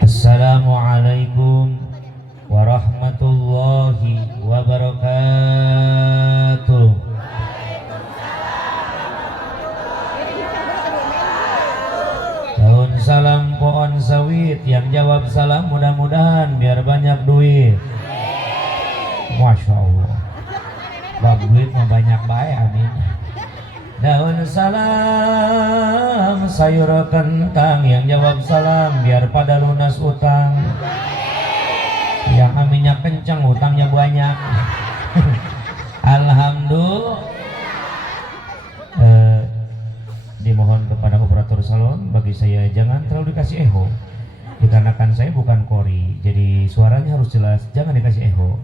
Assalamualaikum warahmatullahi wabarakatuh. Daun salam pohon sawit, yang jawab salam mudah-mudahan biar banyak duit. Masya Allah, bab duit mah banyak baik, amin. Daun salam sayur kentang, yang jawab salam biar pada lunas utang. Yang aminnya kencang utangnya banyak. Alhamdulillah. Dimohon kepada operator salon bagi saya jangan terlalu dikasih echo, dikarenakan saya bukan kori, jadi suaranya harus jelas, jangan dikasih echo.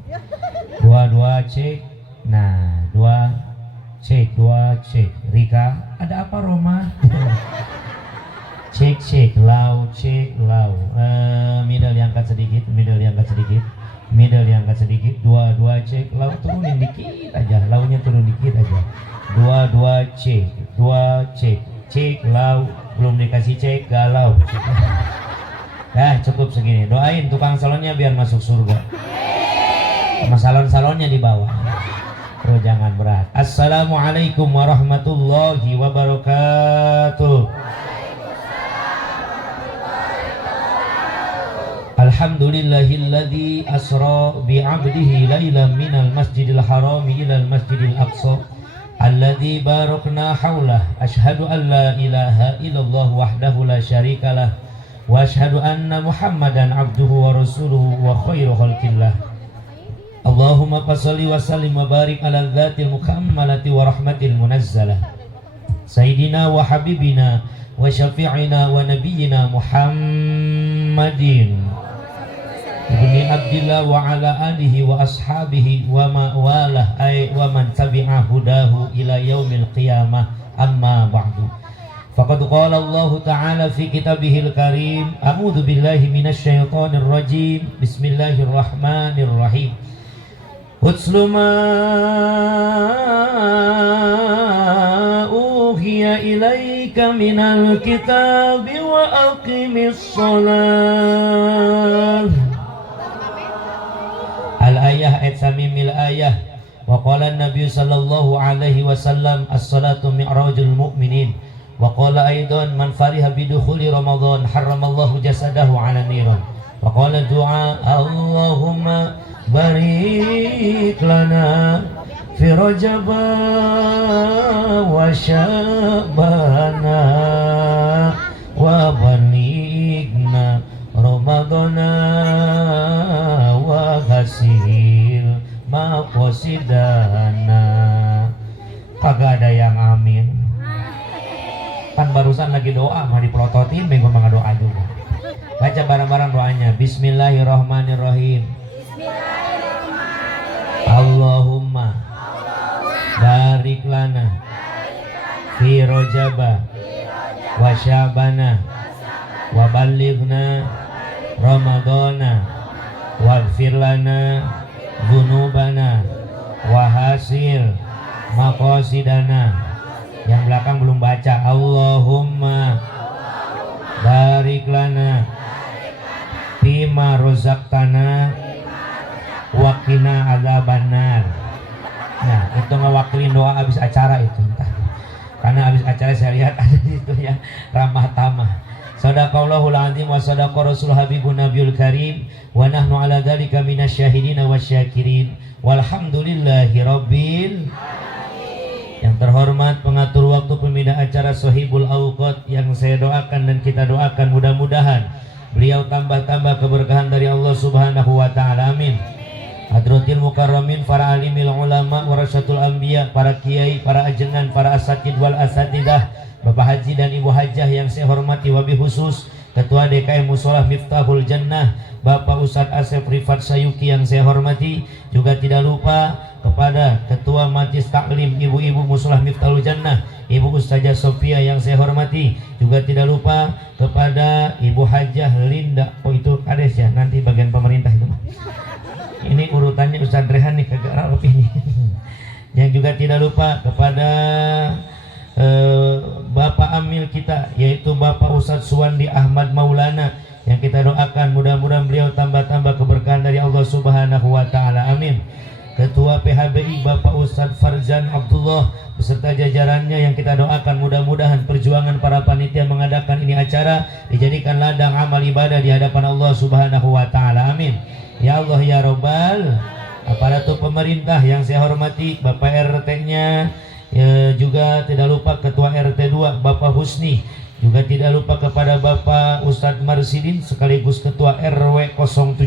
Dua cek, nah dua cek Rika, ada apa Roma? cek lau, middle diangkat sedikit, dua cek lau, turunin dikit aja, launya turun dikit aja. Dua cek lau, belum dikasih cek galau. Nah cukup segini, doain tukang salonnya biar masuk surga, sama salon-salonnya di bawah. Terus jangan berat. Assalamualaikum warahmatullahi wabarakatuh. Alhamdulillahilladzi asra bi'abdihi lailan minal masjidil harami ilal masjidil aqsa alladzi barakna haulah. Asyhadu an la ilaha illallah wahdahu la syarikalah wa asyhadu anna muhammadan abduhu wa rasuluhu wa khairu khalqillah. Allahumma fasholli wa sallim wa barik ala dzatil mukammalati wa rahmatil munazzalah sayyidina wa habibina wa syafi'ina wa nabiyyina Muhammadin ibni Abdillah wa ala alihi wa ashabihi wa mawalah ay wa man tabi'a hudahu ila yaumil qiyamah, amma ba'du. Faqad qala Allah ta'ala fi kitabihil karim, a'udzu billahi minasy syaithanir rajim, bismillahirrahmanirrahim. Utslu ma uhiya ilaika minal kitabi wa aqimis shalah. Al-ayah ayat samimil ayah. Wa qala an-nabiy sallallahu alaihi wasallam as-salatu mi'rajul mu'minin. Wa qala aidan man fariha bidukhuli ramadan harramallahu jasadahu 'ala niran. Wa qala du'a Allahumma barik lana fi rajab wa sya'bana wa balighna ramadana wa ghasil maqasidana. Kagak ada yang amin. Kan barusan lagi doa mah dipelototin, bengko mah doa juga. Baca bareng-bareng doanya. Bismillahirrahmanirrahim. Allahumma barik lana fi rajaba wa sya'bana wa balighna ramadana waghfir lana dzunubana wa hasil maqasidana. Yang belakang belum baca. Allahumma barik lana fima rozaqtana waqina adzabannar. Nah, itu ngewakilin doa habis acara itu. Karena habis acara saya lihat ada di situ ya, ramah tamah. Shadaqallahul azim wa shadaqa rasul habibun nabiyul karim wa nahnu ala dzalika minasyahidin wasyakirin walhamdulillahi rabbil. Yang terhormat pengatur waktu pembina acara Sohibul Awqat, yang saya doakan dan kita doakan mudah-mudahan beliau tambah-tambah keberkahan dari Allah Subhanahu wa taala, amin. Hadratil mukarramin, para alimil ulama warasatul anbiya, para kiai, para ajengan, para asatid wal asatidah, Bapak Haji dan Ibu Hajah yang saya hormati, wabil khusus Ketua DKM Musholah Miftahul Jannah Bapak Ustadz Asep Rifat Sayuki yang saya hormati. Juga tidak lupa kepada Ketua Majlis Taklim Ibu-Ibu Musholah Miftahul Jannah Ibu Ustazah Sofia yang saya hormati. Juga tidak lupa kepada Ibu Hajah Linda. Oh itu kades ya, nanti bagian pemerintah itu. Ini urutannya Ustadz Rehan nih, kagak rapi nih. Yang juga tidak lupa kepada Bapak Amil kita, yaitu Bapak Ustadz Suwandi Ahmad Maulana, yang kita doakan mudah-mudahan beliau tambah-tambah keberkahan dari Allah Subhanahu wa taala. Amin. Ketua PHBI Bapak Ustadz Farzan Abdullah beserta jajarannya yang kita doakan mudah-mudahan perjuangan para panitia mengadakan ini acara dijadikan ladang amal ibadah di hadapan Allah Subhanahu wa taala. Amin. Ya Allah ya Rabbal. Aparatur pemerintah yang saya hormati, Bapak RT-nya, ya, juga tidak lupa Ketua RT 2 Bapak Husni, juga tidak lupa kepada Bapak Ustadz Marsidin sekaligus Ketua RW 017.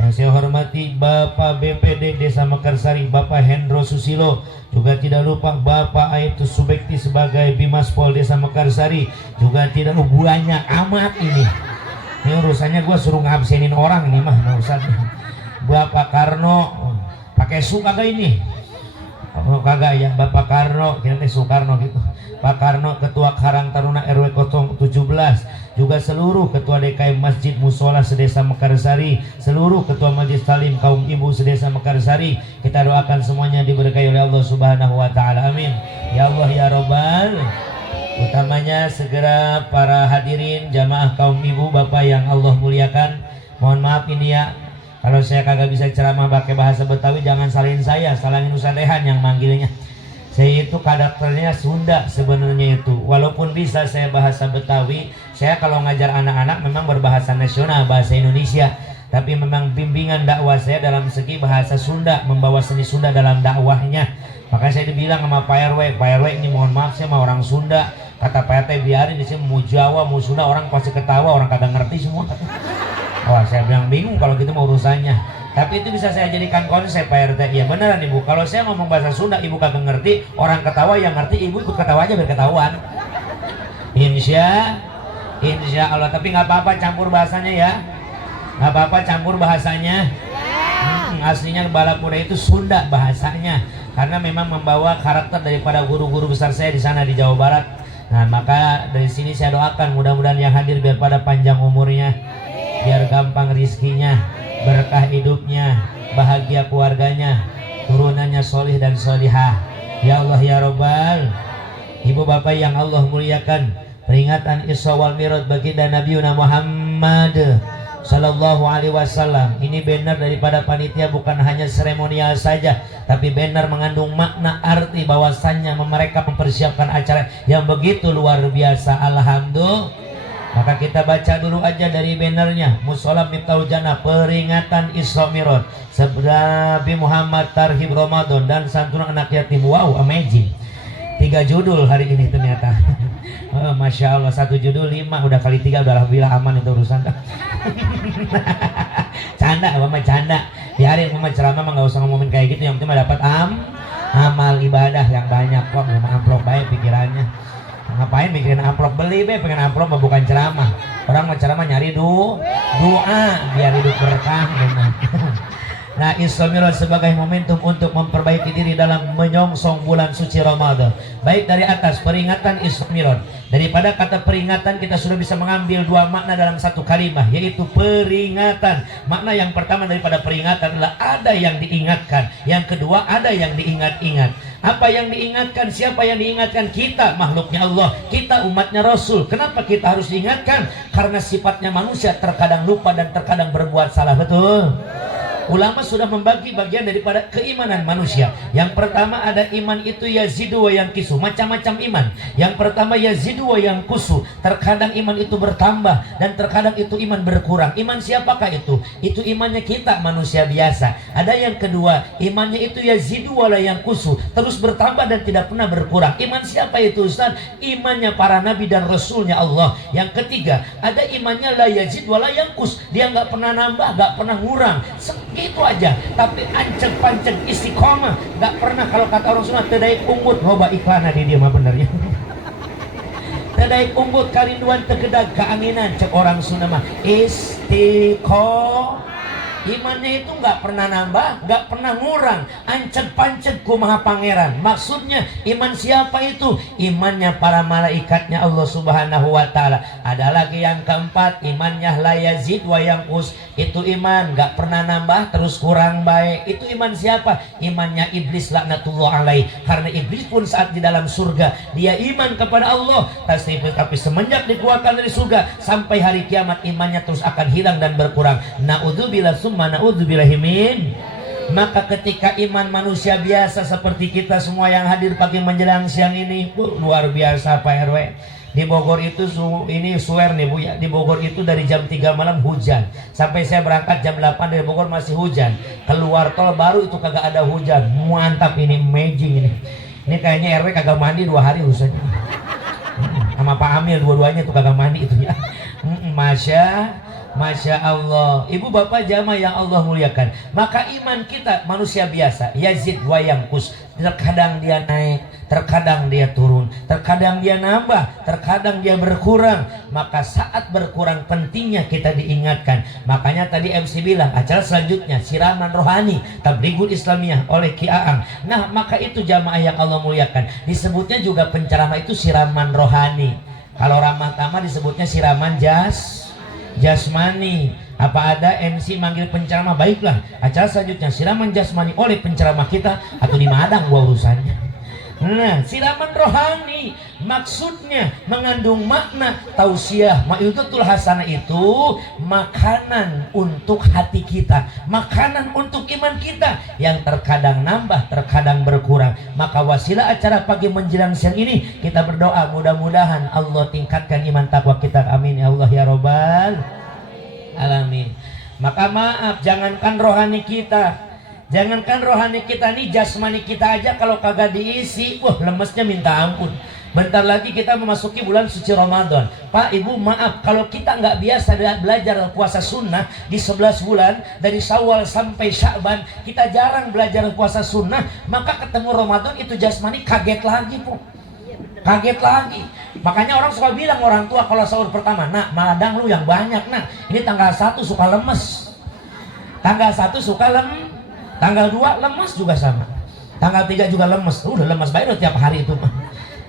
Yang saya hormati Bapak BPD Desa Mekarsari Bapak Hendro Susilo, juga tidak lupa Bapak Aibtu Subekti sebagai Bimaspol Desa Mekarsari, juga tidak banyak amat ini urusannya gue suruh ngabsenin orang ini mah urusan. Bapak Karno pakai su kagak ini? Oh, kagak ya Bapak Karno, kira Soekarno gitu. Pak Karno Ketua Karang Taruna RW 017, juga seluruh Ketua DKM Masjid Musola Sedesa Mekarsari, seluruh Ketua Majelis Talim Kaum Ibu Sedesa Mekarsari, kita doakan semuanya diberkahi oleh Allah Subhanahu wa taala. Amin. Ya Allah ya Rabbal. Utamanya segera para hadirin jamaah kaum ibu bapak yang Allah muliakan. Mohon maaf ini ya, kalau saya kagak bisa ceramah pakai bahasa Betawi, jangan salahin saya, salahin Ustaz Rehan yang manggilnya. Saya itu karakternya Sunda sebenarnya itu. Walaupun bisa saya bahasa Betawi, saya kalau ngajar anak-anak memang berbahasa nasional, bahasa Indonesia. Tapi memang bimbingan dakwah saya dalam segi bahasa Sunda, membawa seni Sunda dalam dakwahnya. Makanya saya dibilang sama Pak RW ini mohon maaf saya mah orang Sunda. Kata Pak RT biarin di sini mau Jawa, mau Sunda, orang pasti ketawa, orang kagak ngerti semua. Wah saya bilang bingung kalau gitu mau urusannya. Tapi itu bisa saya jadikan konsep Pak RT. Ya beneran ibu, kalau saya ngomong bahasa Sunda ibu kagak ngerti, orang ketawa yang ngerti ibu ikut ketawa aja biar ketahuan. Insya Allah. Tapi nggak apa-apa campur bahasanya ya, nggak apa-apa campur bahasanya. Aslinya Balak Muda itu Sunda bahasanya, karena memang membawa karakter daripada guru-guru besar saya di sana di Jawa Barat. Nah maka dari sini saya doakan mudah-mudahan yang hadir biar pada panjang umurnya, biar gampang rizkinya, berkah hidupnya, bahagia keluarganya, turunannya solih dan solihah. Ya Allah ya Rabbal. Ibu bapak yang Allah muliakan, peringatan Isra wal Mi'raj baginda Nabiuna Muhammad Sallallahu Alaihi Wasallam. Ini banner daripada panitia bukan hanya seremonial saja, tapi banner mengandung makna arti bahwasannya mereka mempersiapkan acara yang begitu luar biasa. Alhamdulillah. Maka kita baca dulu aja dari bannernya. Musola Miftahul Jannah, peringatan Isra Mi'raj, Nabi Muhammad Tarhib Ramadan, dan santunan anak yatim. Wow, amazing. 3 judul hari ini ternyata. Oh, Masya Allah, 1 judul 5, udah kali 3 udah alhamdulillah aman itu urusan. Canda, mama canda. Biarin mama ceramah mah nggak usah ngomongin kayak gitu, yang penting dapat amal ibadah yang banyak kok. Memang amplop baik pikirannya. Ngapain mikirin amplop, beli be, pengen amplop mah bukan ceramah. Orang mau ceramah nyari doa biar hidup berkah. Nah, Isra Mi'raj sebagai momentum untuk memperbaiki diri dalam menyongsong bulan suci Ramadan. Baik dari atas peringatan Isra Mi'raj. Daripada kata peringatan kita sudah bisa mengambil 2 makna dalam satu kalimat, yaitu peringatan. Makna yang pertama daripada peringatan adalah ada yang diingatkan. Yang kedua ada yang diingat-ingat. Apa yang diingatkan? Siapa yang diingatkan? Kita, makhluknya Allah. Kita umatnya Rasul. Kenapa kita harus diingatkan? Karena sifatnya manusia terkadang lupa dan terkadang berbuat salah. Betul? Ulama sudah membagi bagian daripada keimanan manusia. Yang pertama ada iman itu yazidu wa yanqisu, macam-macam iman. Yang pertama yazidu wa yanqusu, terkadang iman itu bertambah dan terkadang itu iman berkurang. Iman siapakah itu? Itu imannya kita manusia biasa. Ada yang kedua, imannya itu yazidu wa la yanqusu, terus bertambah dan tidak pernah berkurang. Iman siapa itu Ustaz? Imannya para nabi dan rasulnya Allah. Yang ketiga, ada imannya la yazid wa la yanqus, dia nggak pernah nambah, nggak pernah ngurang. Itu aja, tapi anceng panceng istiqomah, nggak pernah. Kalau kata orang Sunda, tedai umbut loba iklana di dia mah benernya. Tedai umbut karinduan tegedag keanginan, cek orang Sunda mah istiqomah. Imannya itu nggak pernah nambah, nggak pernah ngurang, ancet-pancet ku maha pangeran. Maksudnya iman siapa itu? Imannya para malaikatnya Allah Subhanahu wa ta'ala. Ada lagi yang keempat, imannya la yazid wa yanqus. Itu iman nggak pernah nambah terus kurang baik. Itu iman siapa? Imannya iblis laknatullah alaih. Karena iblis pun saat di dalam surga dia iman kepada Allah, tapi semenjak dikeluarkan dari surga sampai hari kiamat imannya terus akan hilang dan berkurang. Naudzubillah summa naudzubillahi min. Maka ketika iman manusia biasa seperti kita semua yang hadir pagi menjelang siang ini, luar biasa Pak RW. Di Bogor itu ini swear nih Bu ya, di Bogor itu dari jam 3 malam hujan sampai saya berangkat jam 8 dari Bogor masih hujan. Keluar tol baru itu kagak ada hujan. Mantap, ini amazing ini. Ini kayaknya RW kagak mandi 2 hari urusannya. Sama Pak Amil dua-duanya tuh kagak mandi itu ya. Masya Allah. Ibu bapak jamaah yang Allah muliakan, maka iman kita manusia biasa yazid wa yanqus. Terkadang dia naik, terkadang dia turun, terkadang dia nambah, terkadang dia berkurang. Maka saat berkurang pentingnya kita diingatkan. Makanya tadi MC bilang acara selanjutnya siraman rohani Tabligul Islamiyah oleh Ki Aang. Nah maka itu jamaah yang Allah muliakan, disebutnya juga penceramah itu siraman rohani. Kalau ramah tamah disebutnya siraman jasmani. Apa ada MC manggil penceramah, baiklah acara selanjutnya siraman jasmani oleh penceramah kita, atau di Madang gua urusannya. Nah, siraman rohani maksudnya mengandung makna tausiah mau'izatul hasanah, itu makanan untuk hati kita, makanan untuk iman kita yang terkadang nambah, terkadang berkurang. Maka wasilah acara pagi menjelang siang ini kita berdoa mudah-mudahan Allah tingkatkan iman takwa kita. Amin ya Allah ya Rabbal alamin. Maka maaf, jangankan rohani kita, jangankan rohani kita nih, jasmani kita aja kalau kagak diisi, wah lemesnya minta ampun. Bentar lagi kita memasuki bulan suci Ramadan. Pak Ibu maaf, kalau kita nggak biasa belajar puasa sunnah di 11 bulan dari Syawal sampai Sya'ban, kita jarang belajar puasa sunnah, maka ketemu Ramadan itu jasmani kaget lagi Bu, kaget lagi. Makanya orang suka bilang, orang tua kalau sahur pertama, nak madang lu yang banyak nak, ini tanggal 1 suka lemes, tanggal 1 suka tanggal 2 lemas juga sama, tanggal 3 juga lemes. Udah lemes baik tiap hari itu.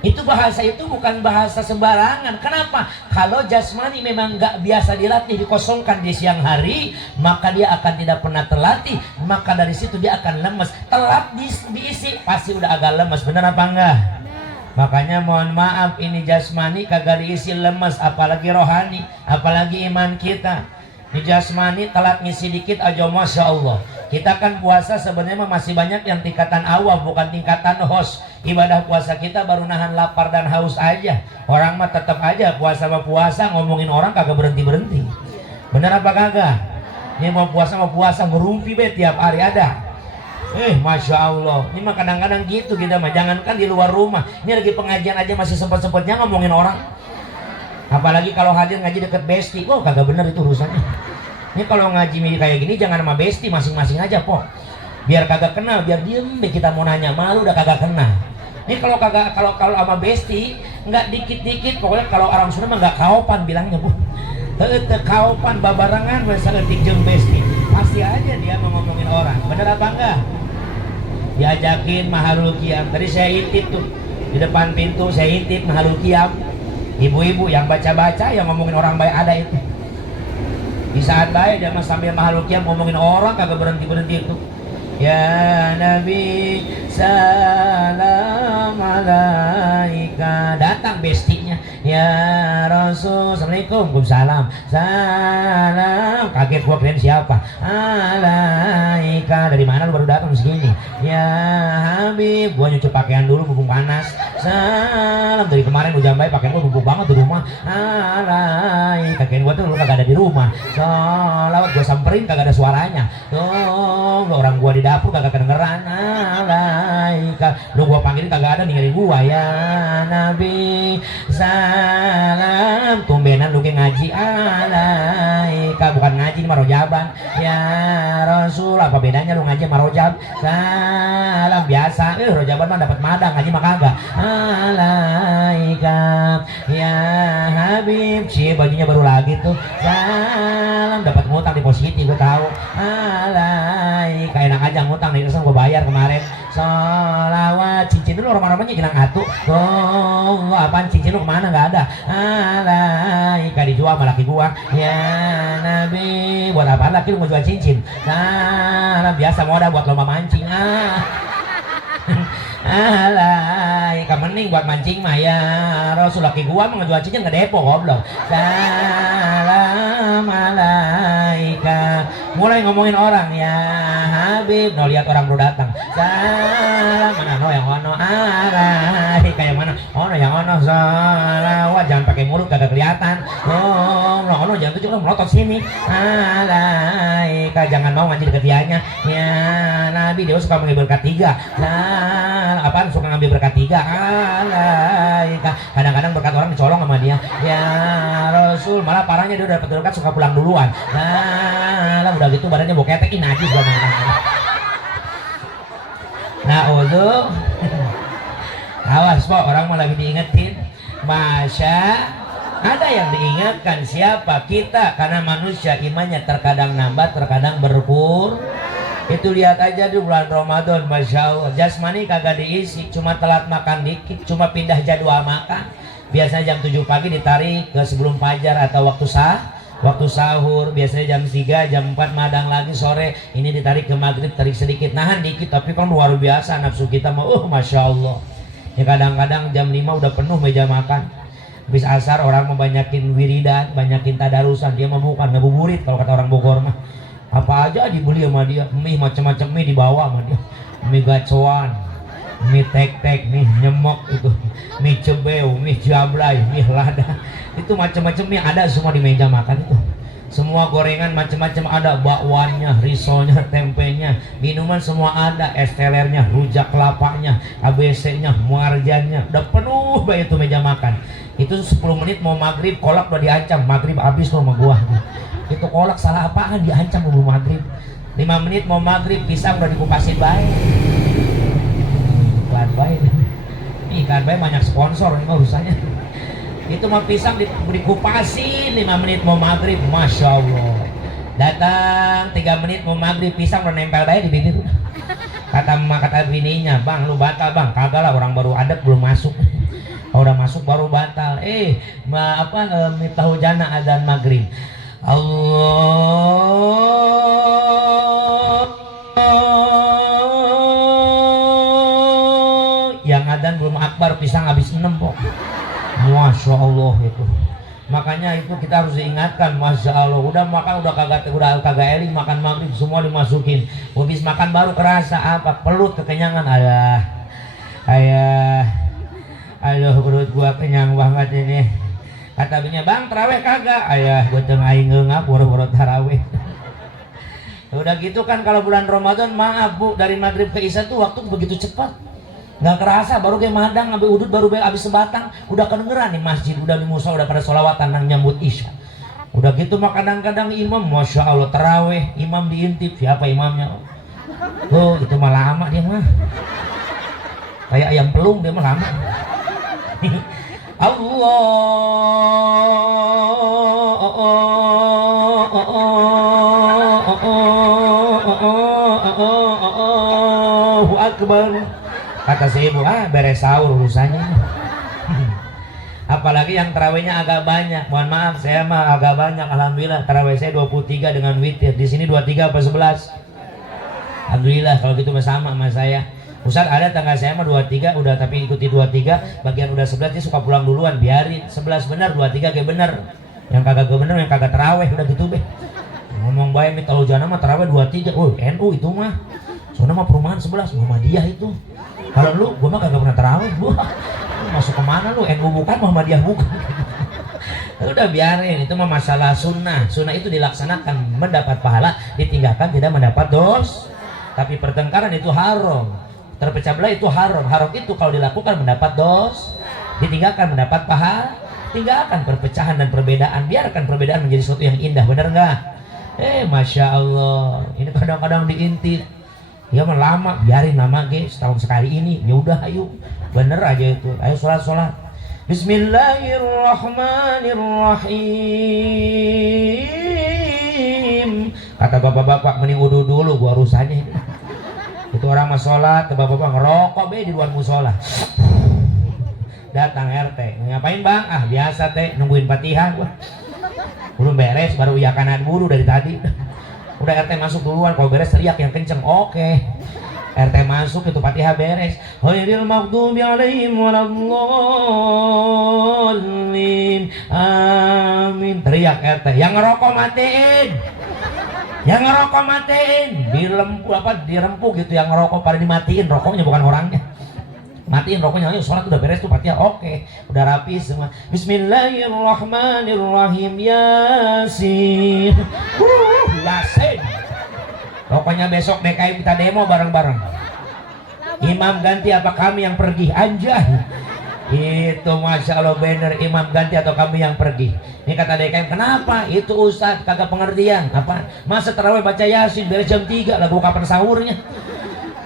Itu bahasa itu bukan bahasa sembarangan. Kenapa? Kalau jasmani memang nggak biasa dilatih, dikosongkan di siang hari, maka dia akan tidak pernah terlatih, maka dari situ dia akan lemes. Telat diisi pasti udah agak lemes. Benar apa enggak? Makanya mohon maaf, ini jasmani kagak diisi lemes, apalagi rohani, apalagi iman kita. Di jasmani telat ngisi dikit aja Masya Allah. Kita kan puasa sebenarnya masih banyak yang tingkatan awal, bukan tingkatan host. Ibadah puasa kita baru nahan lapar dan haus aja. Orang mah tetap aja puasa sama puasa, ngomongin orang kagak berhenti-berhenti. Bener apa kagak? Ini mau puasa ngerumpi be tiap hari ada. Masya Allah. Ini mah kadang-kadang gitu kita mah. Jangankan di luar rumah, ini lagi pengajian aja masih sempet-sempetnya ngomongin orang. Apalagi kalau hadir ngaji deket besti, kagak bener itu urusannya. Ini kalau ngaji kayak gini jangan sama besti, masing-masing aja po. Biar kagak kenal, biar diem deh, kita mau nanya malu udah kagak kenal. Ini kalau sama besti nggak dikit-dikit, pokoknya kalau orang Sunda mah nggak kaopan bilangnya Bu. Kaopan babarangan misalnya jeung besti, pasti aja dia mau ngomongin orang. Bener apa enggak? Diajakin mahalul qiyam. Tadi saya intip tuh di depan pintu, saya intip mahalul qiyam. Ibu-ibu yang baca-baca, yang ngomongin orang baik ada itu. Di saat baik dia sambil mahalul qiyam ngomongin orang kagak berhenti-berhenti itu. Ya Nabi salam alaika, datang bestinya. Ya Rasul, assalamualaikum, waalaikumsalam, salam. Kaget gua, keren siapa? Alaika, dari mana lu baru datang segini? Ya Habib, gua nyuci pakaian dulu mumpung panas. Salam, dari kemarin hujan baik, pakaian gua bubuk banget di rumah. Alaika, pakaian gua tuh lu kagak ada di rumah. Salawat gua samperin kagak ada suaranya. Tuh, orang gua di dapur kagak kedengeran. Alaika, lu gua panggilin kagak ada ninggalin gua. Ya Nabi salam, tumbenan lu ngaji. Alaika, bukan ngaji ini mah rojaban. Ya Rasul, apa bedanya lu ngaji sama rojab? Salam biasa, rojaban mah dapat madang, ngaji mah kagak. Alaika ya Habib, bajunya baru lagi tuh. Salam, dapat ngutang di pos Siti gue tahu. Alaika enak aja ngutang nih, gue bayar kemarin. Sholawat cincin dulu orang-orangnya hilang atuh. Oh, apaan cincin lu kemana? Nggak ada. Alaika dijual sama laki gua. Ya Nabi, buat apaan laki lu mau jual cincin? Nah, biasa modal buat lomba mancing. Alaika mending buat mancing mah ya Rasul laki gua mau ngejual cincin ngedepo goblok. Salam alaika. Mulai ngomongin orang ya Habib, no lihat orang baru datang. Salam mana no yang ono alaika yang mana ono yang ono salawat jangan pakai mulut kagak kelihatan. Oh no ono jangan tuh juga melotot sini. Alaika jangan mau ngaji deket dianya. Ya Nabi dia suka mengambil berkat 3. Apaan suka ngambil berkat 3? Alaika. Kadang-kadang berkat orang dicolong sama dia. Ya Rasul malah parahnya dia udah dapat berkat suka pulang duluan. Lah udah gitu badannya bau ketek najis banget. Nah udah. Awas po orang mau lagi diingetin. Masya ada yang diingatkan siapa kita karena manusia imannya terkadang nambah terkadang berkurang. Itu lihat aja di bulan Ramadan, Masya Allah jasmani kagak diisi, cuma telat makan dikit, cuma pindah jadwal makan. Biasanya jam 7 pagi ditarik ke sebelum fajar atau waktu sahur, biasanya jam 3, jam 4 madang lagi sore, ini ditarik ke maghrib, tarik sedikit, nahan dikit, tapi kan luar biasa nafsu kita mau, Masya Allah ya kadang-kadang jam 5 udah penuh meja makan. Habis asar orang mau banyakin wiridan, banyakin tadarusan, dia mau bukan ngabuburit kalau kata orang Bogor mah. Apa aja dibeli sama dia, mie macam-macam mie dibawa sama dia, mie gacoan, mie tek-tek, mie nyemok itu, mie cebeu, mie jablay, mie lada, itu macam-macam mie ada semua di meja makan itu. Semua gorengan macam-macam ada, bakwannya, risolnya, tempenya, minuman semua ada, es telernya, rujak kelapanya, ABC-nya, muarjannya, udah penuh baik itu meja makan. Itu 10 menit mau maghrib, kolak udah diancam, maghrib habis loh sama gua. Itu kolak salah apaan diancam mau maghrib. 5 menit mau maghrib, pisang udah dikupasin baik. Iklan baik. Ini iklan baik banyak sponsor ini mah urusannya. Itu mah pisang dikupasin 5 menit mau maghrib, Masya Allah. Datang 3 menit mau maghrib, pisang udah nempel baik di bibir. Kata bininya, bang lu batal bang. Kagak lah, orang baru adek belum masuk. Kalau udah masuk baru batal. Tahu jana adzan maghrib. Allah yang adzan belum akbar pisang habis 6 kok. Masya Allah itu. Makanya itu kita harus diingatkan, Masya Allah. Udah makan udah kagak eling makan maghrib semua dimasukin. Habis makan baru kerasa apa? Pelut kekenyangan. Aduh perut gua kenyang banget ini. Kata bininya, bang taraweh kagak? Ayah gue tengah aing ngeungap boro-boro taraweh. Udah gitu kan kalau bulan Ramadan maaf bu, dari maghrib ke isya tuh waktu begitu cepat. Nggak kerasa baru kayak madang ambil udut baru habis sebatang udah kedengeran nih masjid, udah di musola udah pada sholawatan nang nyambut isya. Udah gitu mah kadang-kadang imam Masya Allah taraweh imam diintip siapa imamnya? Oh itu mah lama dia mah. Kayak ayam pelung dia mah lama. Allahu Akbar. Kata si ibu, beres sahur urusannya. Apalagi yang tarawihnya agak banyak. Mohon maaf, saya mah agak banyak. Alhamdulillah, tarawih saya 23 dengan witir. Di sini 23 apa 11? Alhamdulillah, kalau gitu bersama sama saya. Ustaz ada tangga saya mah 23 udah tapi ikuti 23 bagian udah 11 dia suka pulang duluan biarin 11 benar 23 kayak bener yang kagak bener yang kagak terawih udah gitu be ngomong baik nih kalau jana mah terawih 23 NU itu mah soalnya mah perumahan 11 Muhammadiyah itu kalau lu gua mah kagak pernah terawih gua lu masuk kemana lu NU bukan Muhammadiyah bukan udah biarin itu mah masalah sunnah itu dilaksanakan mendapat pahala ditinggalkan tidak mendapat dos tapi pertengkaran itu haram terpecah belah itu haram itu kalau dilakukan mendapat dos ditinggalkan mendapat pahala tinggalkan perpecahan dan perbedaan biarkan perbedaan menjadi sesuatu yang indah benar nggak Masya Allah ini kadang-kadang diintip ya lama biarin lama setahun sekali ini ya udah ayo bener aja itu ayo sholat Bismillahirrahmanirrahim Kata bapak-bapak mending wudu dulu gua urusannya. Itu orang mah sholat, bapak-bapak ngerokok be di luar musola. Datang RT, ngapain bang? Ah biasa teh, nungguin Fatihah gua. Belum beres, baru iya kanan buru dari tadi. Udah RT masuk duluan, kalau beres teriak yang kenceng. Oke. RT masuk itu Fatihah beres. Ghairil maghdubi alaihim waladdallin. Amin. Teriak RT, yang ngerokok matiin. Yang ngerokok matiin. Dirempu gitu yang ngerokok pada dimatiin, rokoknya bukan orangnya. Matiin rokoknya, ayo sholat udah beres tuh Fatihah, oke, udah rapi semua. Bismillahirrahmanirrahim. Yasin. Yasin. Pokoknya besok DKI kita demo bareng-bareng. Imam ganti apa kami yang pergi? Anjay. Itu Masya Allah bener, imam ganti atau kami yang pergi. Ini kata DKM, kenapa? Itu Ustadz kagak pengertian. Apa? Masa terawih baca Yasin dari jam 3 lagu kapan sahurnya?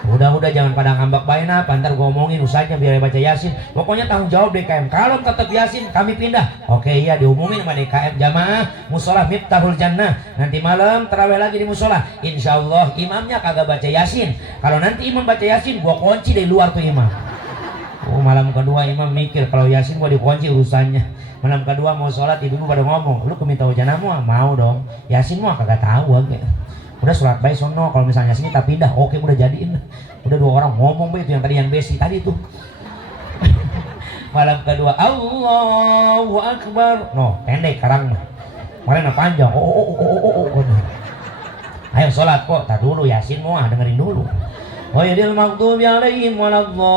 Udah jangan pada ngambak bain apa, ntar gue ngomongin usahanya biar baca Yasin. Pokoknya tanggung jawab DKM, kalau tetap Yasin kami pindah. Oke iya, diumumin sama DKM, jamaah musola Miftahul Jannah, nanti malam terawih lagi di musola. Insya Allah imamnya kagak baca Yasin. Kalau nanti imam baca Yasin, gue kunci dari luar tuh imam. Oh, malam kedua imam mikir, kalau Yasin gue dikunci urusannya. Malam kedua mau sholat, ibu pada ngomong, lu keminta hujanah mau dong, Yasin mau kagak tahu aja. Udah surat baik sono, kalau misalnya sini kita pindah, oke udah jadiin. Udah 2 orang ngomong itu yang tadi yang besi tadi tuh. Malam kedua Allahu Akbar. No, pendek karang mah. Kemarin panjang. Oh. Ayo sholat kok, tak dulu Yasin mau dengerin dulu. Ghairil maghdubi alaihim waladdallin.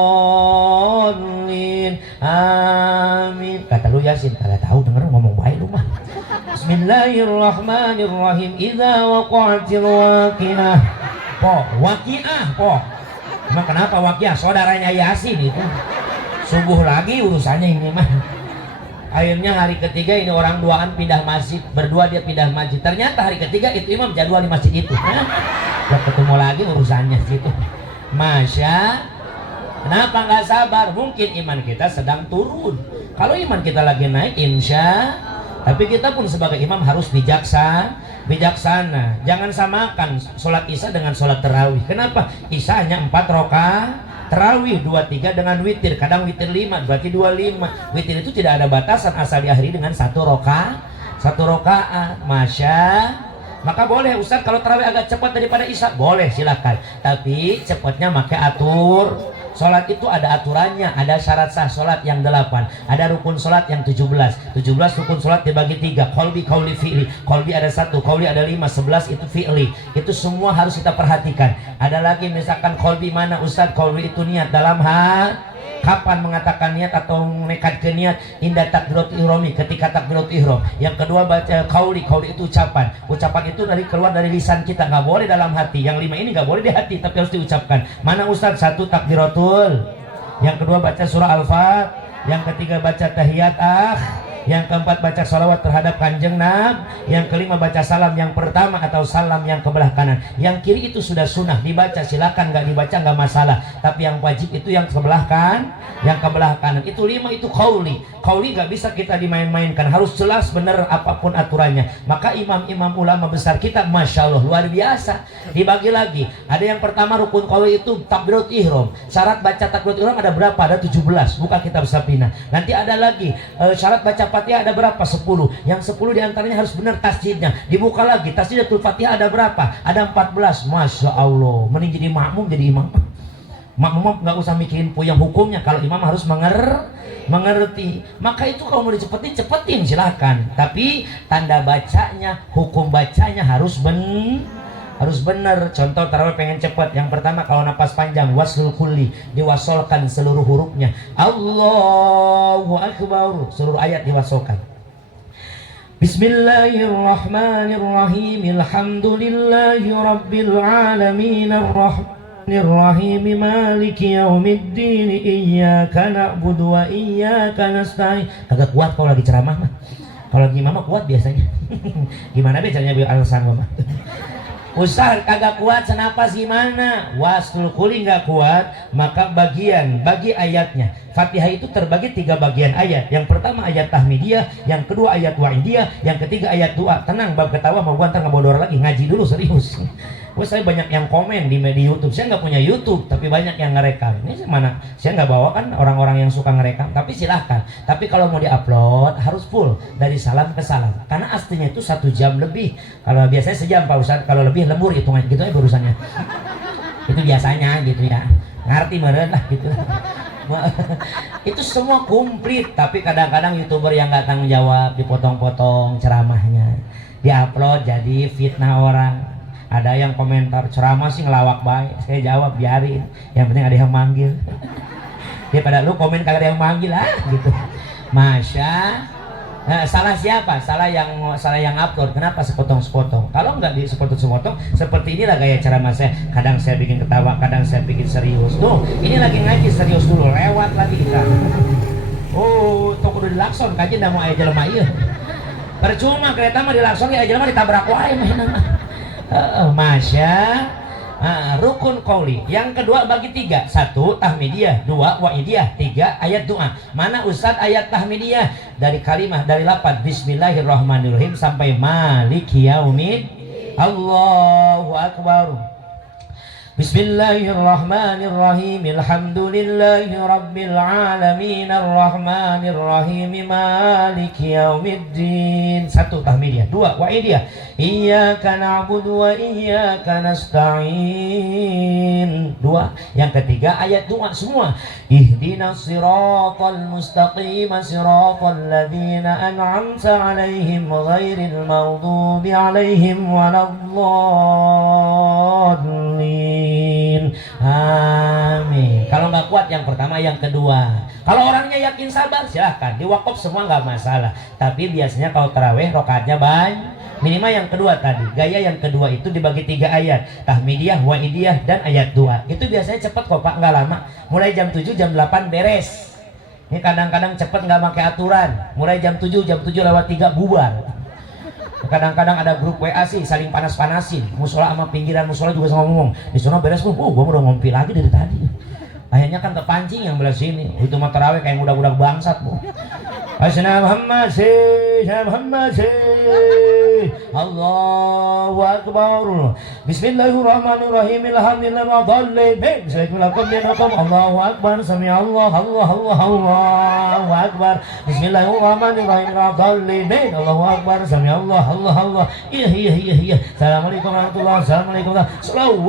Amin. Kata lu Yasin, kagak tahu denger ngomong baik lu mah. Bismillahirrahmanirrahim. Idza waqa'atil waqi'ah. Waqi'ah, Emang kenapa waqi'ah? Saudaranya Yasin itu. Subuh lagi urusannya ini mah. Akhirnya hari ketiga ini orang duaan pindah masjid, berdua dia pindah masjid. Ternyata hari ketiga itu imam jadwal di masjid itu. Udah ketemu lagi urusannya situ. Masya, kenapa nggak sabar? Mungkin iman kita sedang turun. Kalau iman kita lagi naik, insya. Tapi kita pun sebagai imam harus bijaksana. Jangan samakan sholat isya dengan sholat tarawih. Kenapa? Isya hanya 4 rakaat, tarawih 23 dengan witir. Kadang witir 5, berarti 25. Witir itu tidak ada batasan, asal diakhiri dengan 1 rakaat. Masya. Maka boleh Ustaz kalau tarawih agak cepat daripada isya, boleh silakan. Tapi cepatnya pakai atur. Sholat itu ada aturannya, ada syarat sah sholat yang 8, ada rukun sholat yang 17 rukun sholat dibagi 3, qalbi, qauli, fi'li. Qalbi ada 1, qauli ada 5, 11 itu fi'li. Itu semua harus kita perhatikan. Ada lagi misalkan qalbi mana Ustaz? Qauli itu niat dalam hati. Kapan mengatakan niat atau menekadkan niat? Indah takbiratul ihrami, ketika takbiratul ihram. Yang kedua baca qauli itu ucapan itu keluar dari lisan kita, nggak boleh dalam hati. Yang 5 ini nggak boleh di hati tapi harus diucapkan. Mana Ustaz? 1 takbiratul, yang kedua baca surah Al-Fatihah, yang ketiga baca tahiyat yang keempat baca salawat terhadap kanjeng Nabi, yang kelima baca salam yang pertama atau salam yang kebelah kanan. Yang kiri itu sudah sunnah, dibaca silakan, nggak dibaca nggak masalah. Tapi yang wajib itu yang kebelah kanan. Itu 5 itu qauli nggak bisa kita dimain-mainkan, harus jelas benar apapun aturannya. Maka imam-imam ulama besar kita Masya Allah luar biasa. Dibagi lagi, ada yang pertama rukun qauli itu takbiratul ihram. Syarat baca takbiratul ihram ada berapa? Ada 17, buka kitab Safina. Nanti ada lagi syarat baca Fatihah ada berapa? 10. Yang 10 diantaranya harus benar tasjidnya. Dibuka lagi, tasjidatul Fatihah ada berapa? Ada 14. Masya Allah, mending jadi makmum jadi imam. Makmum nggak usah mikirin puyeng hukumnya, kalau imam harus mengerti. Maka itu kalau mau cepetin silakan. Tapi tanda bacanya, hukum bacanya harus benar. Contoh tarawih pengen cepat, yang pertama kalau napas panjang waslul kulli, diwasolkan seluruh hurufnya. Allahu Akbar, seluruh ayat diwasolkan. Bismillahirrahmanirrahim. Alhamdulillahi rabbil alamin arrahmanirrahim maliki yaumiddin iyyaka na'budu wa iyyaka nasta'in. Kagak kuat kalau lagi ceramah mah. Kalau lagi imam kuat biasanya. Gimana deh caranya biar alasan mah? Ustaz kagak kuat senapas gimana? Wastul kuli nggak kuat, maka bagi ayatnya. Fatihah itu terbagi 3 bagian ayat. Yang pertama ayat tahmidiyah, yang kedua ayat wa'idiyah, yang ketiga ayat doa. Tenang, bab ketawa mau gua ntar ngebodor lagi, ngaji dulu serius. Saya banyak yang komen di media YouTube. Saya nggak punya YouTube, tapi banyak yang ngerekam. Ini mana? Saya nggak bawa kan orang-orang yang suka ngerekam. Tapi silahkan. Tapi kalau mau diupload harus full dari salam ke salam. Karena aslinya itu 1 jam lebih. Kalau biasanya sejam Pak Ustadz. Kalau lebih lembur hitungan gitu aja urusannya. Itu biasanya gitu ya. Ngerti meren lah gitu. Itu semua komplit. Tapi kadang-kadang YouTuber yang nggak tanggung jawab dipotong-potong ceramahnya, diupload jadi fitnah orang. Ada yang komentar ceramah sih ngelawak baik, saya jawab biarin, yang penting ada yang manggil. Dia pada lu komen kagak ada yang manggil gitu. Salah siapa? Salah yang upload. Kenapa sepotong-sepotong? Kalau nggak di sepotong-sepotong, seperti inilah gaya ceramah saya. Kadang saya bikin ketawa, kadang saya bikin serius. Tuh, ini lagi ngaji serius dulu, lewat lagi kita. Oh, toko udah dilakson, kaji ndak mau aja jelema ieu. Percuma kereta mah dilakson ya jelema ditabrak wae mainan. Rukun qauli. Yang kedua bagi 3. 1 tahmidiyah, 2 wa'idiyah, 3 ayat doa. Mana Ustaz ayat tahmidiyah? Dari kalimah, dari lafaz bismillahirrahmanirrahim sampai maliki yaumid. Allahu akbar. Bismillahirrahmanirrahim. Alhamdulillahi rabbil alamin arrahmanir rahim maliki yaumiddin. 1 tahmidiyah, 2 wa'idiyah. Iyyaka na'budu wa iyyaka nasta'in. 2. Yang ketiga ayat doa semua. Ihdinas siratal mustaqim siratal ladzina an'amta 'alaihim ghairil maghdubi 'alaihim waladdallin. Amin. Kalau nggak kuat yang pertama, yang kedua. Kalau orangnya yakin sabar silahkan diwakaf semua nggak masalah. Tapi biasanya kalau taraweh rokaatnya banyak. Minimal yang kedua tadi. Gaya yang kedua itu dibagi 3 ayat. Tahmidiyah, wa'idiyah, dan ayat 2. Itu biasanya cepet kok Pak, nggak lama. Mulai jam 7, jam 8 beres. Ini kadang-kadang cepet nggak pakai aturan. Mulai jam 7 lewat 3 bubar. Kadang-kadang ada grup WA sih saling panas-panasin. Musola sama pinggiran musola juga sama ngomong. Di sana beres gua udah ngompi lagi dari tadi. Akhirnya kan terpancing yang belah sini. Itu mah tarawih kayak budak-budak bangsat, Bu. Asna Muhammad Allahu akbar. Bismillahirrahmanirrahim. Alhamdulillahirabbil alamin. Allahu akbar. Sami Allah Allahu akbar. Bismillahirrahmanirrahim. Allahu akbar. Sami Allah. Iya. Assalamualaikum warahmatullahi wabarakatuh. Slow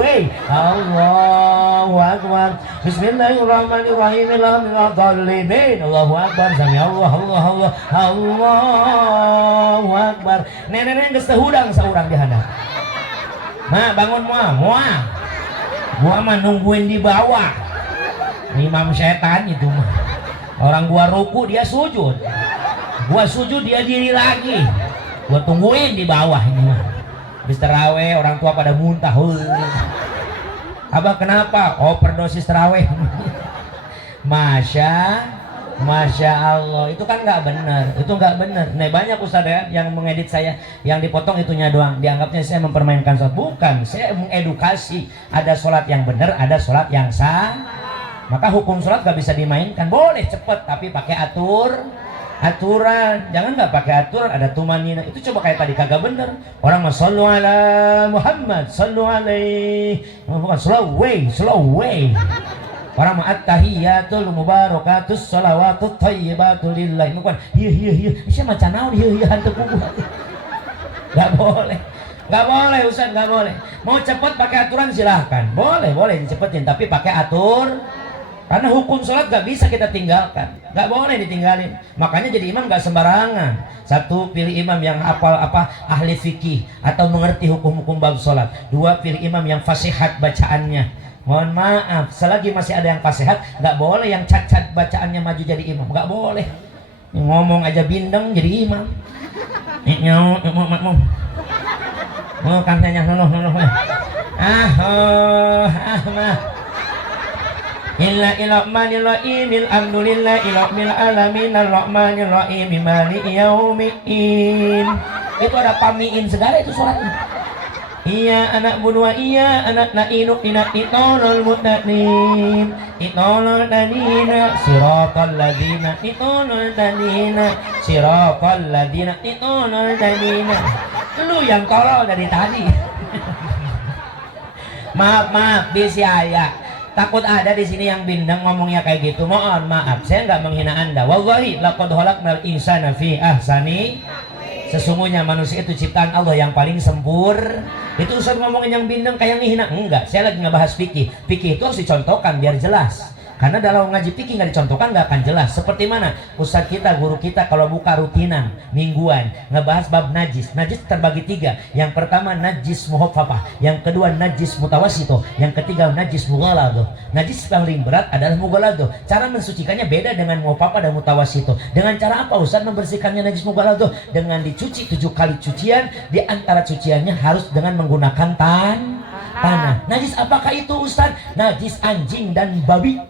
way. Allahu akbar. Bismillahirrahmanirrahim. Allahu akbar. Sami Allah Allahu akbar. Nenek geus teu hudang saurang di handap. Nah, bangun moal. Gua mah nungguin di bawah. Imam setan itu mah. Orang gua ruku dia sujud. Gua sujud dia diri lagi. Gua tungguin di bawah ini mah. Habis tarawih orang tua pada muntah. Abah kenapa? Overdosis tarawih. Masya Allah, itu kan nggak benar, Nah banyak ustadz ya yang mengedit saya, yang dipotong itunya doang, dianggapnya saya mempermainkan sholat. Bukan, saya mengedukasi. Ada sholat yang benar, ada sholat yang sah. Maka hukum sholat nggak bisa dimainkan. Boleh cepet, tapi pakai aturan. Jangan nggak pakai aturan, ada tumanina. Itu coba kayak tadi kagak bener. Orang mah sallu ala Muhammad, sallu alaihi. Bukan slow way. Para at-tahiyatul mubarakatus shalawatut thayyibatul lillah. Ini kan hiya. Siapa macan naon hiya hantu kubu. Enggak boleh Ustaz, enggak boleh. Mau cepat pakai aturan silahkan. Boleh dicepetin tapi pakai atur. Karena hukum sholat gak bisa kita tinggalkan, gak boleh ditinggalin. Makanya jadi imam gak sembarangan. 1, pilih imam yang hafal ahli fikih atau mengerti hukum-hukum bab sholat. 2, pilih imam yang fasihat bacaannya. Mohon maaf, selagi masih ada yang fasihat, nggak boleh yang cacat bacaannya maju jadi imam, nggak boleh. Ngomong aja bindeng jadi imam. Mau kantanya nono. Illahirrahmanirrahim. Alhamdulillahirabbil alamin arrahmanirrahim maliki yaumiddin. Itu ada pamiin segala itu suratnya. Iya anak bunwa iya anak nainu ina itolol mutadin itolol danina siratal ladina itolol danina siratal ladina itolol danina. Lu yang tolol dari tadi. Maaf bisi ayah. Takut ada di sini yang bindeng ngomongnya kayak gitu. Mohon maaf, saya nggak menghina Anda. Wallahi laqad khalaqnal insana fi ahsani. Sesungguhnya manusia itu ciptaan Allah yang paling sempurna. Itu Ustaz ngomongin yang bindeng kayak ngehina. Enggak, saya lagi ngebahas fikih. Fikih itu harus dicontohkan biar jelas. Karena dalam ngaji fikih nggak dicontohkan nggak akan jelas. Seperti mana Ustaz kita, guru kita kalau buka rutinan mingguan ngebahas bab najis. Najis terbagi 3. Yang pertama najis muhaffafah, yang kedua najis mutawasito, yang ketiga najis mughalladho. Najis paling berat adalah mughalladho. Cara mensucikannya beda dengan muhaffafah dan mutawasito. Dengan cara apa Ustaz membersihkannya najis mughalladho? Dengan dicuci 7 kali cucian, di antara cuciannya harus dengan menggunakan tanah. Najis apakah itu Ustaz? Najis anjing dan babi.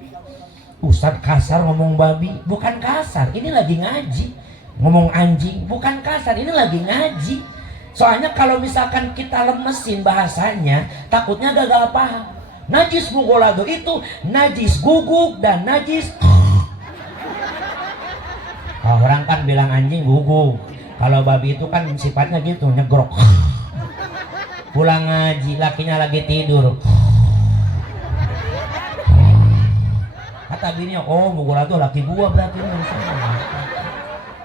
Ustadz kasar ngomong babi, bukan kasar, ini lagi ngaji. Ngomong anjing, bukan kasar, ini lagi ngaji. Soalnya kalau misalkan kita lemesin bahasanya, takutnya gagal paham. Najis mughalladho itu najis guguk dan najis. Orang kan bilang anjing guguk, kalau babi itu kan sifatnya gitu, nyegrok. Pulang ngaji, lakinya lagi tidur. Kata bininya, oh mughalladho laki gua berarti.